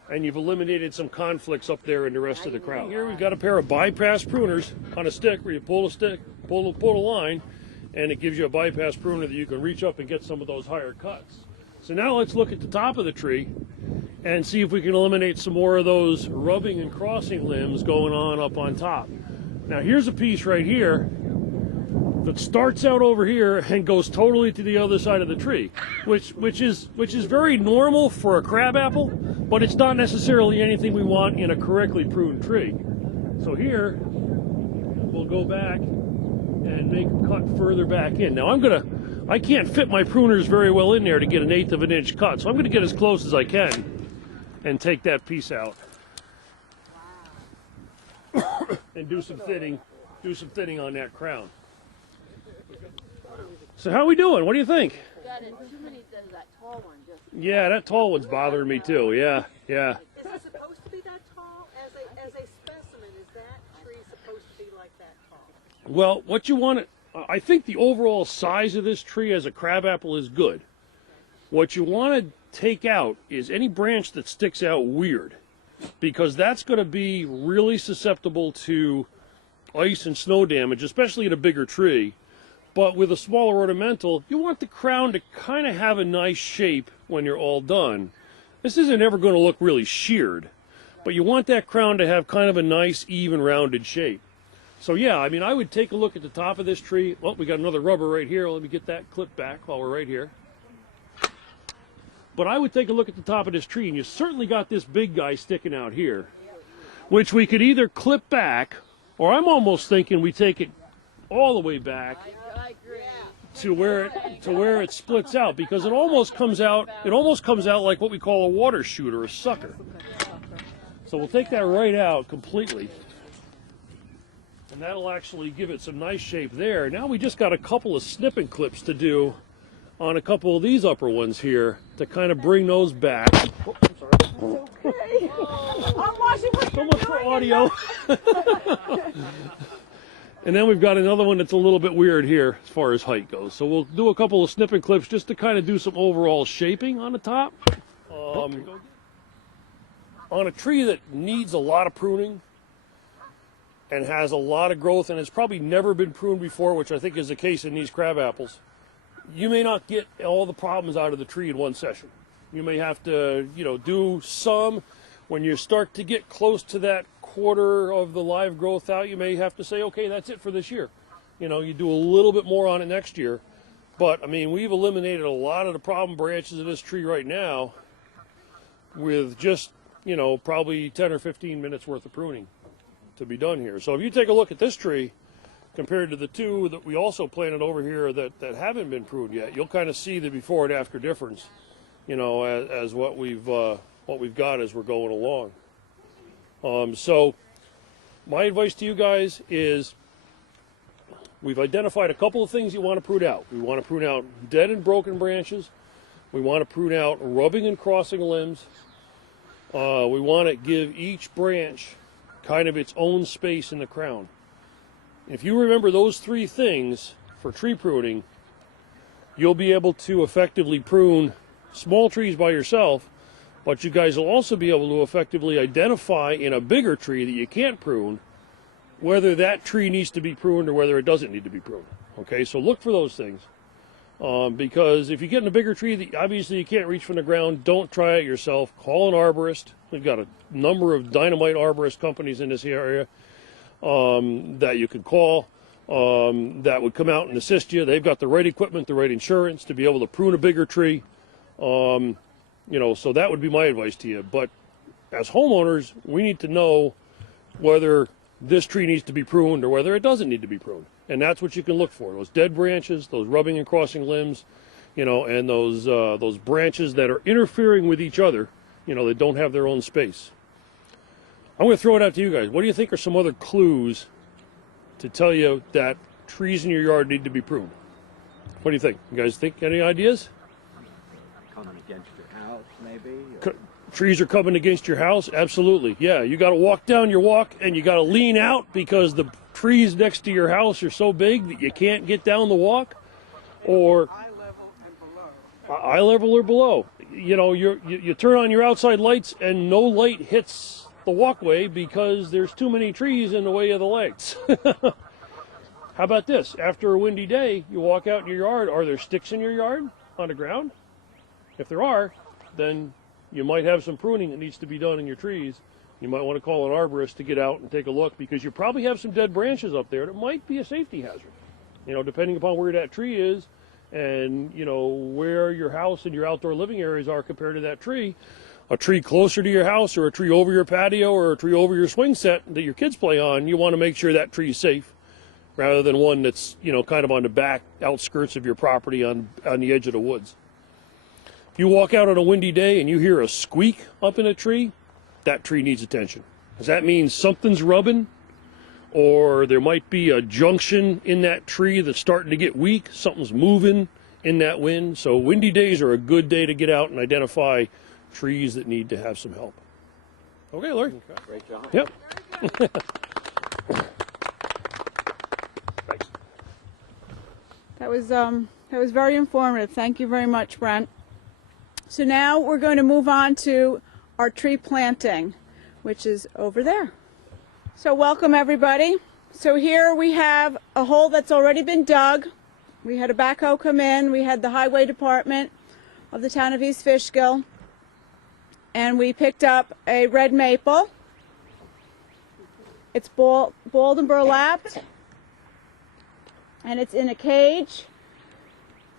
and you've eliminated some conflicts up there in the rest of the crown. Here we've got a pair of bypass pruners on a stick where you pull a stick, pull a line, and it gives you a bypass pruner that you can reach up and get some of those higher cuts. So now let's look at the top of the tree and see if we can eliminate some more of those rubbing and crossing limbs going on up on top. Now here's a piece right here that starts out over here and goes totally to the other side of the tree, which is very normal for a crabapple, but it's not necessarily anything we want in a correctly pruned tree. So here we'll go back and make a cut further back in. Now I can't fit my pruners very well in there to get an 1/8 of an inch cut, so I'm going to get as close as I can and take that piece out. And do some thinning on that crown. So how are we doing? What do you think? Got it. Too many of that tall one. Just Yeah, that tall one's bothering me too. Yeah. Is it supposed to be that tall? As a specimen, is that tree supposed to be like that tall? Well, what you want to, I think the overall size of this tree as a crabapple is good. What you want to take out is any branch that sticks out weird, because that's going to be really susceptible to ice and snow damage, especially in a bigger tree. But with a smaller ornamental, you want the crown to kind of have a nice shape when you're all done. This isn't ever going to look really sheared, but you want that crown to have kind of a nice, even, rounded shape. So yeah, I mean, I would take a look at the top of this tree. Well, we got another rubber right here. Let me get that clip back while we're right here. But I would take a look at the top of this tree, and you certainly got this big guy sticking out here, which we could either clip back, or I'm almost thinking we take it all the way back to where it splits out, because it almost comes out like what we call a water shoot or a sucker. So we'll take that right out completely, and that'll actually give it some nice shape there. Now we just got a couple of snipping clips to do on a couple of these upper ones here to kind of bring those back. Oh, I'm sorry. Okay. I'm watching what So you're much for doing. audio. And then we've got another one that's a little bit weird here as far as height goes. So we'll do a couple of snipping clips just to kind of do some overall shaping on the top. On a tree that needs a lot of pruning and has a lot of growth and has probably never been pruned before, which I think is the case in these crab apples, you may not get all the problems out of the tree in one session. You may have to, do some. When you start to get close to that quarter of the live growth out, you may have to say, okay, that's it for this year. You do a little bit more on it next year. But, I mean, we've eliminated a lot of the problem branches of this tree right now with just, probably 10 or 15 minutes worth of pruning to be done here. So if you take a look at this tree compared to the two that we also planted over here that haven't been pruned yet, you'll kind of see the before and after difference, as what we've got as we're going along. So my advice to you guys is we've identified a couple of things you want to prune out. We want to prune out dead and broken branches. We want to prune out rubbing and crossing limbs. We want to give each branch kind of its own space in the crown. If you remember those three things for tree pruning, you'll be able to effectively prune small trees by yourself, but you guys will also be able to effectively identify in a bigger tree that you can't prune whether that tree needs to be pruned or whether it doesn't need to be pruned. Okay, so look for those things. Because if you get in a bigger tree that obviously you can't reach from the ground, don't try it yourself. Call an arborist. We've got a number of dynamite arborist companies in this area that you can call that would come out and assist you. They've got the right equipment, the right insurance to be able to prune a bigger tree. So that would be my advice to you. But as homeowners, we need to know whether this tree needs to be pruned or whether it doesn't need to be pruned. And that's what you can look for. Those dead branches, those rubbing and crossing limbs, and those branches that are interfering with each other, that don't have their own space. I'm going to throw it out to you guys. What do you think are some other clues to tell you that trees in your yard need to be pruned? What do you think? You guys think any ideas? Coming against your house, maybe? Trees are coming against your house? Absolutely. Yeah, you got to walk down your walk and you got to lean out because the trees next to your house are so big that you can't get down the walk, or Eye level and below. eye level or below. You turn on your outside lights and no light hits the walkway because there's too many trees in the way of the lights. How about this? After a windy day, you walk out in your yard. Are there sticks in your yard on the ground? If there are, then you might have some pruning that needs to be done in your trees. You might want to call an arborist to get out and take a look because you probably have some dead branches up there that might be a safety hazard. Depending upon where that tree is and, where your house and your outdoor living areas are compared to that tree. A tree closer to your house or a tree over your patio or a tree over your swing set that your kids play on, you want to make sure that tree is safe rather than one that's, kind of on the back outskirts of your property on the edge of the woods. If you walk out on a windy day and you hear a squeak up in a tree, that tree needs attention. Does that mean something's rubbing? Or there might be a junction in that tree that's starting to get weak, something's moving in that wind. So windy days are a good day to get out and identify trees that need to have some help. Okay, Lori. Great job. Yep. Thanks. That was very informative. Thank you very much, Brent. So now we're going to move on to our tree planting, which is over there. So welcome everybody. So here we have a hole that's already been dug. We had a backhoe come in. We had the highway department of the town of East Fishkill. And we picked up a red maple. It's bald and burlapped. And it's in a cage.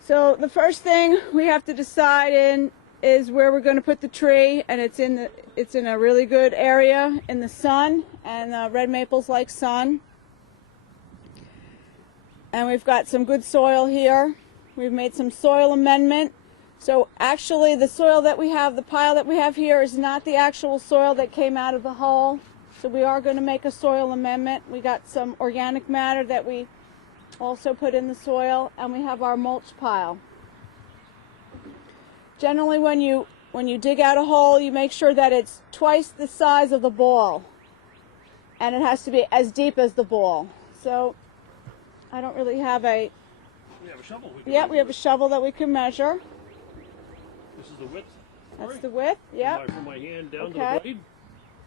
So the first thing we have to decide is where we're going to put the tree, and it's in a really good area in the sun, and red maples like sun. And we've got some good soil here. We've made some soil amendment. So actually the soil that we have, the pile that we have here is not the actual soil that came out of the hole. So we are going to make a soil amendment. We got some organic matter that we also put in the soil, and we have our mulch pile. Generally when you dig out a hole, you make sure that it's twice the size of the ball. And it has to be as deep as the ball. So I don't really have a... We have a shovel. We have a shovel that we can measure. This is the width. That's the width, yeah. From my hand down to Okay. the blade.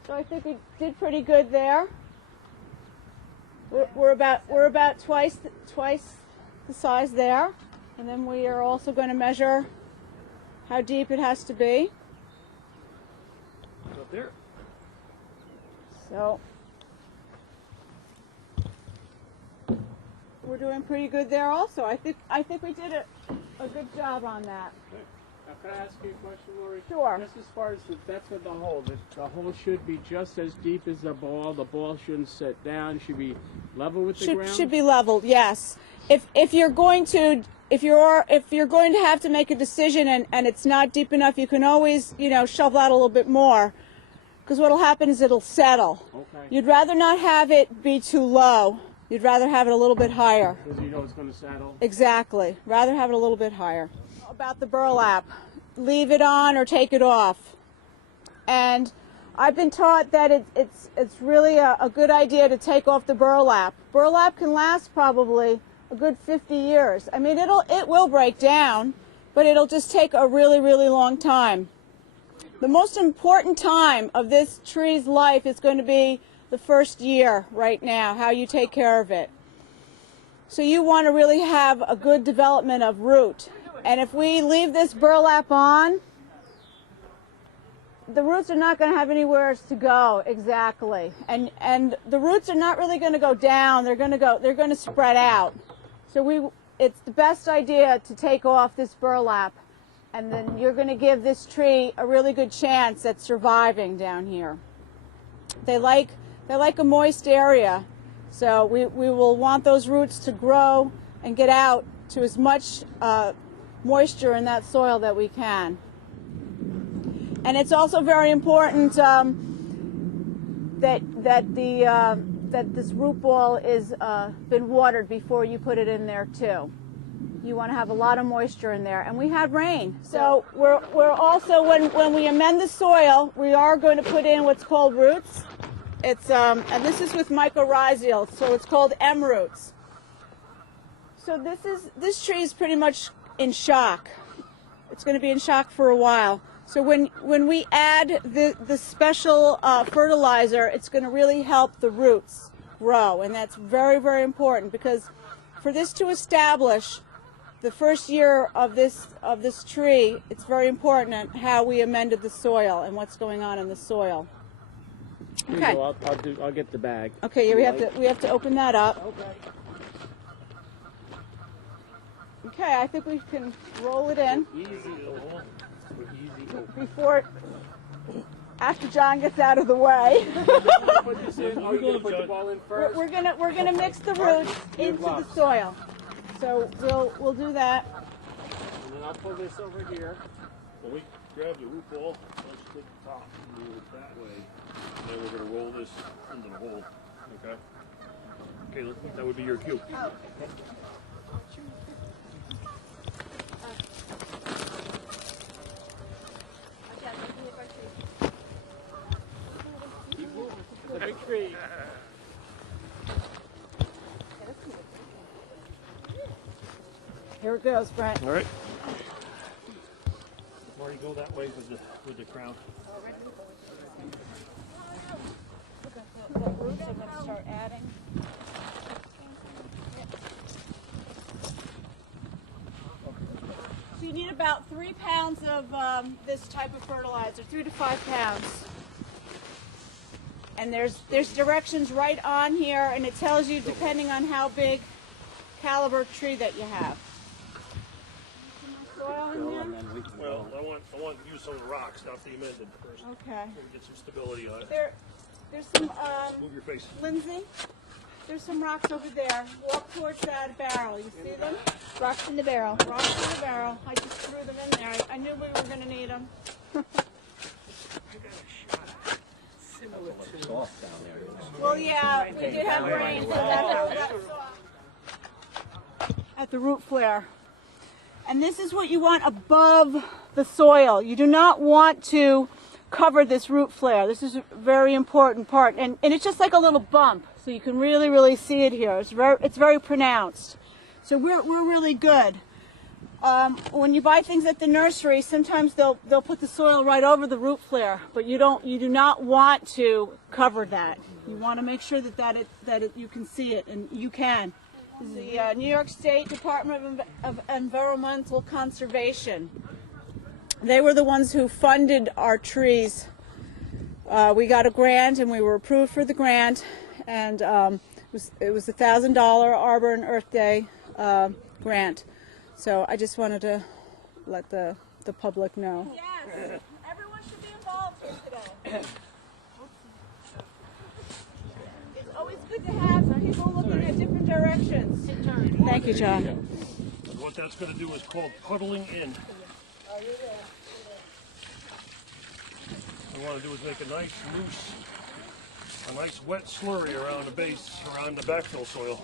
So I think we did pretty good there. We're about twice the size there. And then we are also going to measure how deep it has to be. Up there. So we're doing pretty good there also. I think we did a good job on that. Now, can I ask you a question, Lori? Sure. Just as far as the depth of the hole, the hole should be just as deep as the ball. The ball shouldn't sit down. Should be level with the ground. Should be leveled, yes. If you're going to have to make a decision and it's not deep enough, you can always shovel out a little bit more, because what'll happen is it'll settle. Okay. You'd rather not have it be too low. You'd rather have it a little bit higher. Because you know it's going to settle. Exactly. Rather have it a little bit higher. About the burlap, leave it on or take it off. And I've been taught that it's really a good idea to take off the burlap. Burlap can last probably a good 50 years. I mean, it will break down, but it'll just take a really, really long time. The most important time of this tree's life is going to be the first year right now, how you take care of it. So you want to really have a good development of root. And if we leave this burlap on, the roots are not going to have anywhere to go exactly. And the roots are not really going to go down. They're going to spread out. So it's the best idea to take off this burlap, and then you're going to give this tree a really good chance at surviving down here. They like a moist area, so we will want those roots to grow and get out to as much moisture in that soil that we can. And it's also very important that this root ball is been watered before you put it in there too. You want to have a lot of moisture in there, and we had rain. So we're also, when we amend the soil, we are going to put in what's called roots. It's and this is with mycorrhizal, so it's called M roots. So this tree is pretty much in shock. It's going to be in shock for a while. So when we add the special fertilizer, it's going to really help the roots grow, and that's very, very important, because for this to establish the first year of this tree, it's very important how we amended the soil and what's going on in the soil. Okay. I'll get the bag. Okay, yeah, we have to open that up. Okay. Okay, I think we can roll it in after John gets out of the way. Put this in. Are you going to put the ball in first? We're gonna mix the roots into the soil. So we'll do that. And then I'll pull this over here. When we grab the root ball, let's take the top and move it that way. And then we're going to roll this into the hole. Okay? Okay, that would be your cue. It's a big tree. Here it goes, Brent. All right. Marty, go that way with the crown. The roots I'm going to start adding. So you need about 3 pounds of this type of fertilizer, 3 to 5 pounds. And there's directions right on here, and it tells you depending on how big caliber tree that you have. Soil in there? Well, I want to use some of the rocks, not the amended first. Okay. Get some stability on it. There's some Move your face. Lindsay. there's some rocks over there. Walk towards that barrel. You see them? Rocks in the barrel. Rocks in the barrel. I just threw them in there. I knew we were going to need them. Soft down there. Well, yeah, we did have rain, so that at the root flare. And this is what you want above the soil. You do not want to cover this root flare. This is a very important part. And it's just like a little bump, so you can really, really see it here. It's very pronounced. So we're really good. When you buy things at the nursery, sometimes they'll put the soil right over the root flare, but you do not want to cover that. You want to make sure that you can see it, and you can. This is the New York State Department of Environmental Conservation. They were the ones who funded our trees. We got a grant, and we were approved for the grant, and it was a $1,000 Arbor and Earth Day grant. So I just wanted to let the public know. Yes, everyone should be involved here today. It's always good to have people looking at different directions. Thank you, John. And what that's going to do is called puddling in. What we want to do is make a nice loose, a nice wet slurry around the base, around the backfill soil.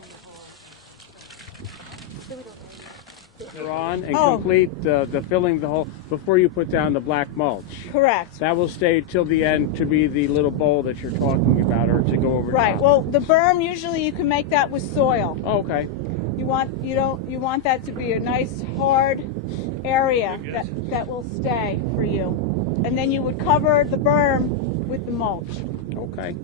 On and complete the filling the hole before you put down the black mulch. Correct. That will stay till the end to be the little bowl that you're talking about, or to go over Right. top. Well, the berm usually you can make that with soil. Oh, okay. You want that to be a nice hard area that will stay for you, and then you would cover the berm with the mulch. Okay.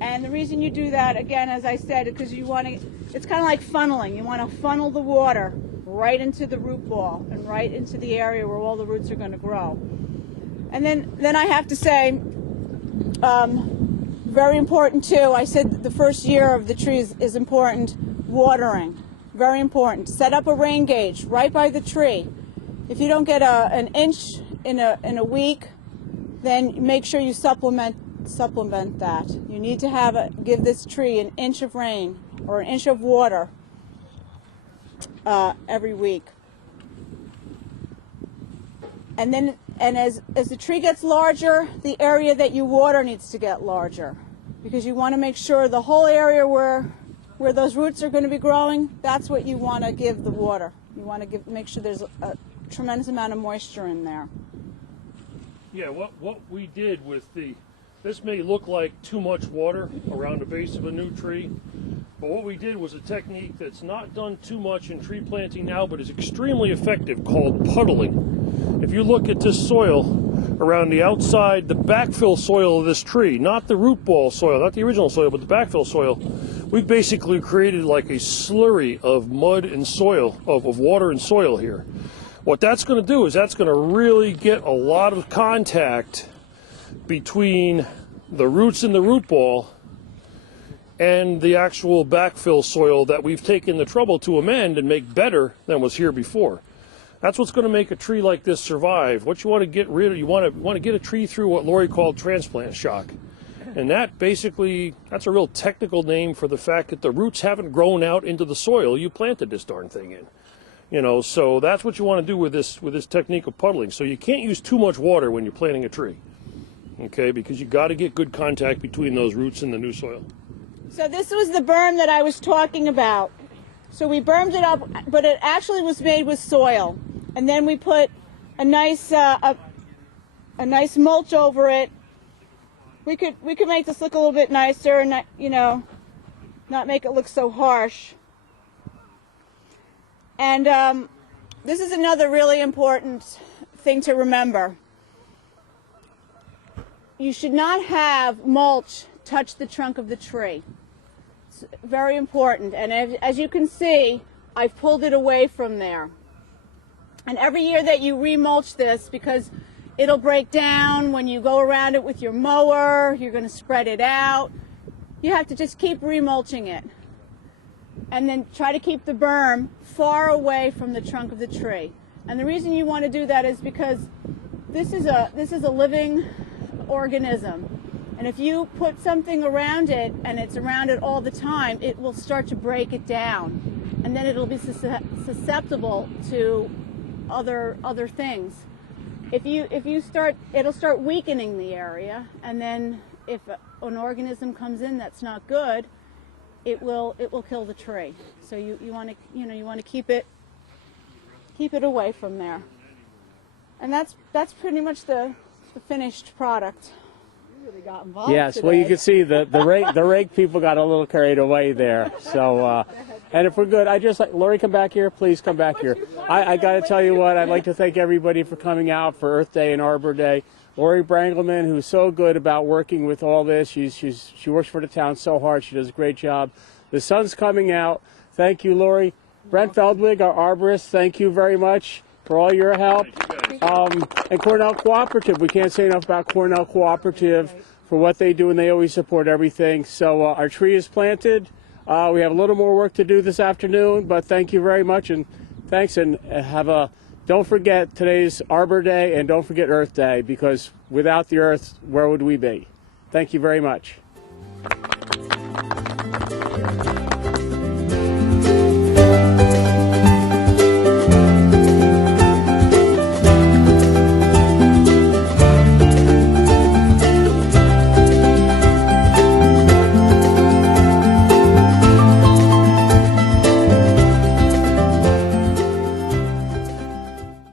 And the reason you do that, again, as I said, because you want to. It's kind of like funneling. You want to funnel the water right into the root ball and right into the area where all the roots are going to grow. And then I have to say, very important too, I said the first year of the trees is important, watering. Very important. Set up a rain gauge right by the tree. If you don't get an inch in a week, then make sure you supplement that. You need to give this tree an inch of rain or an inch of water every week. And as the tree gets larger, the area that you water needs to get larger, because you want to make sure the whole area where those roots are going to be growing, that's what you want to give the water. You want to make sure there's a tremendous amount of moisture in there. Yeah, what we did with this may look like too much water around the base of a new tree, but what we did was a technique that's not done too much in tree planting now, but is extremely effective, called puddling. If you look at this soil around the outside, the backfill soil of this tree, not the root ball soil, not the original soil, but the backfill soil, we've basically created like a slurry of mud and soil, of water and soil here. What that's going to do is that's going to really get a lot of contact between the roots in the root ball and the actual backfill soil that we've taken the trouble to amend and make better than was here before. That's what's going to make a tree like this survive. What you want to get rid of, you want to get a tree through what Lori called transplant shock. And that basically, that's a real technical name for the fact that the roots haven't grown out into the soil you planted this darn thing in. You know, so that's what you want to do with this technique of puddling. So you can't use too much water when you're planting a tree. Okay, because you got to get good contact between those roots and the new soil. So this was the berm that I was talking about. So we bermed it up, but it actually was made with soil, and then we put a nice mulch over it. We could make this look a little bit nicer, and not make it look so harsh. And this is another really important thing to remember. You should not have mulch touch the trunk of the tree. It's very important. And as you can see, I've pulled it away from there. And every year that you remulch this, because it'll break down when you go around it with your mower, you're going to spread it out. You have to just keep remulching it. And then try to keep the berm far away from the trunk of the tree. And the reason you want to do that is because this is a living organism. And if you put something around it and it's around it all the time, it will start to break it down. And then it'll be susceptible to other things. If you start, it'll start weakening the area, and then if an organism comes in that's not good, it will kill the tree. So you want to keep it away from there. And that's pretty much the finished product. You really got involved Yes, today. well, you can see the rake people got a little carried away there. So, and if we're good, Lori, come back here. Please come back here. I got to tell you what, I'd like to thank everybody for coming out for Earth Day and Arbor Day. Lori Brangelman, who's so good about working with all this. She works for the town so hard. She does a great job. The sun's coming out. Thank you, Lori. Brent Feldwig, our arborist, thank you very much for all your help. And Cornell Cooperative, we can't say enough about Cornell Cooperative for what they do, and they always support everything. So our tree is planted. We have a little more work to do this afternoon, but thank you very much, and thanks, and don't forget today's Arbor Day, and don't forget Earth Day, because without the Earth, where would we be? Thank you very much.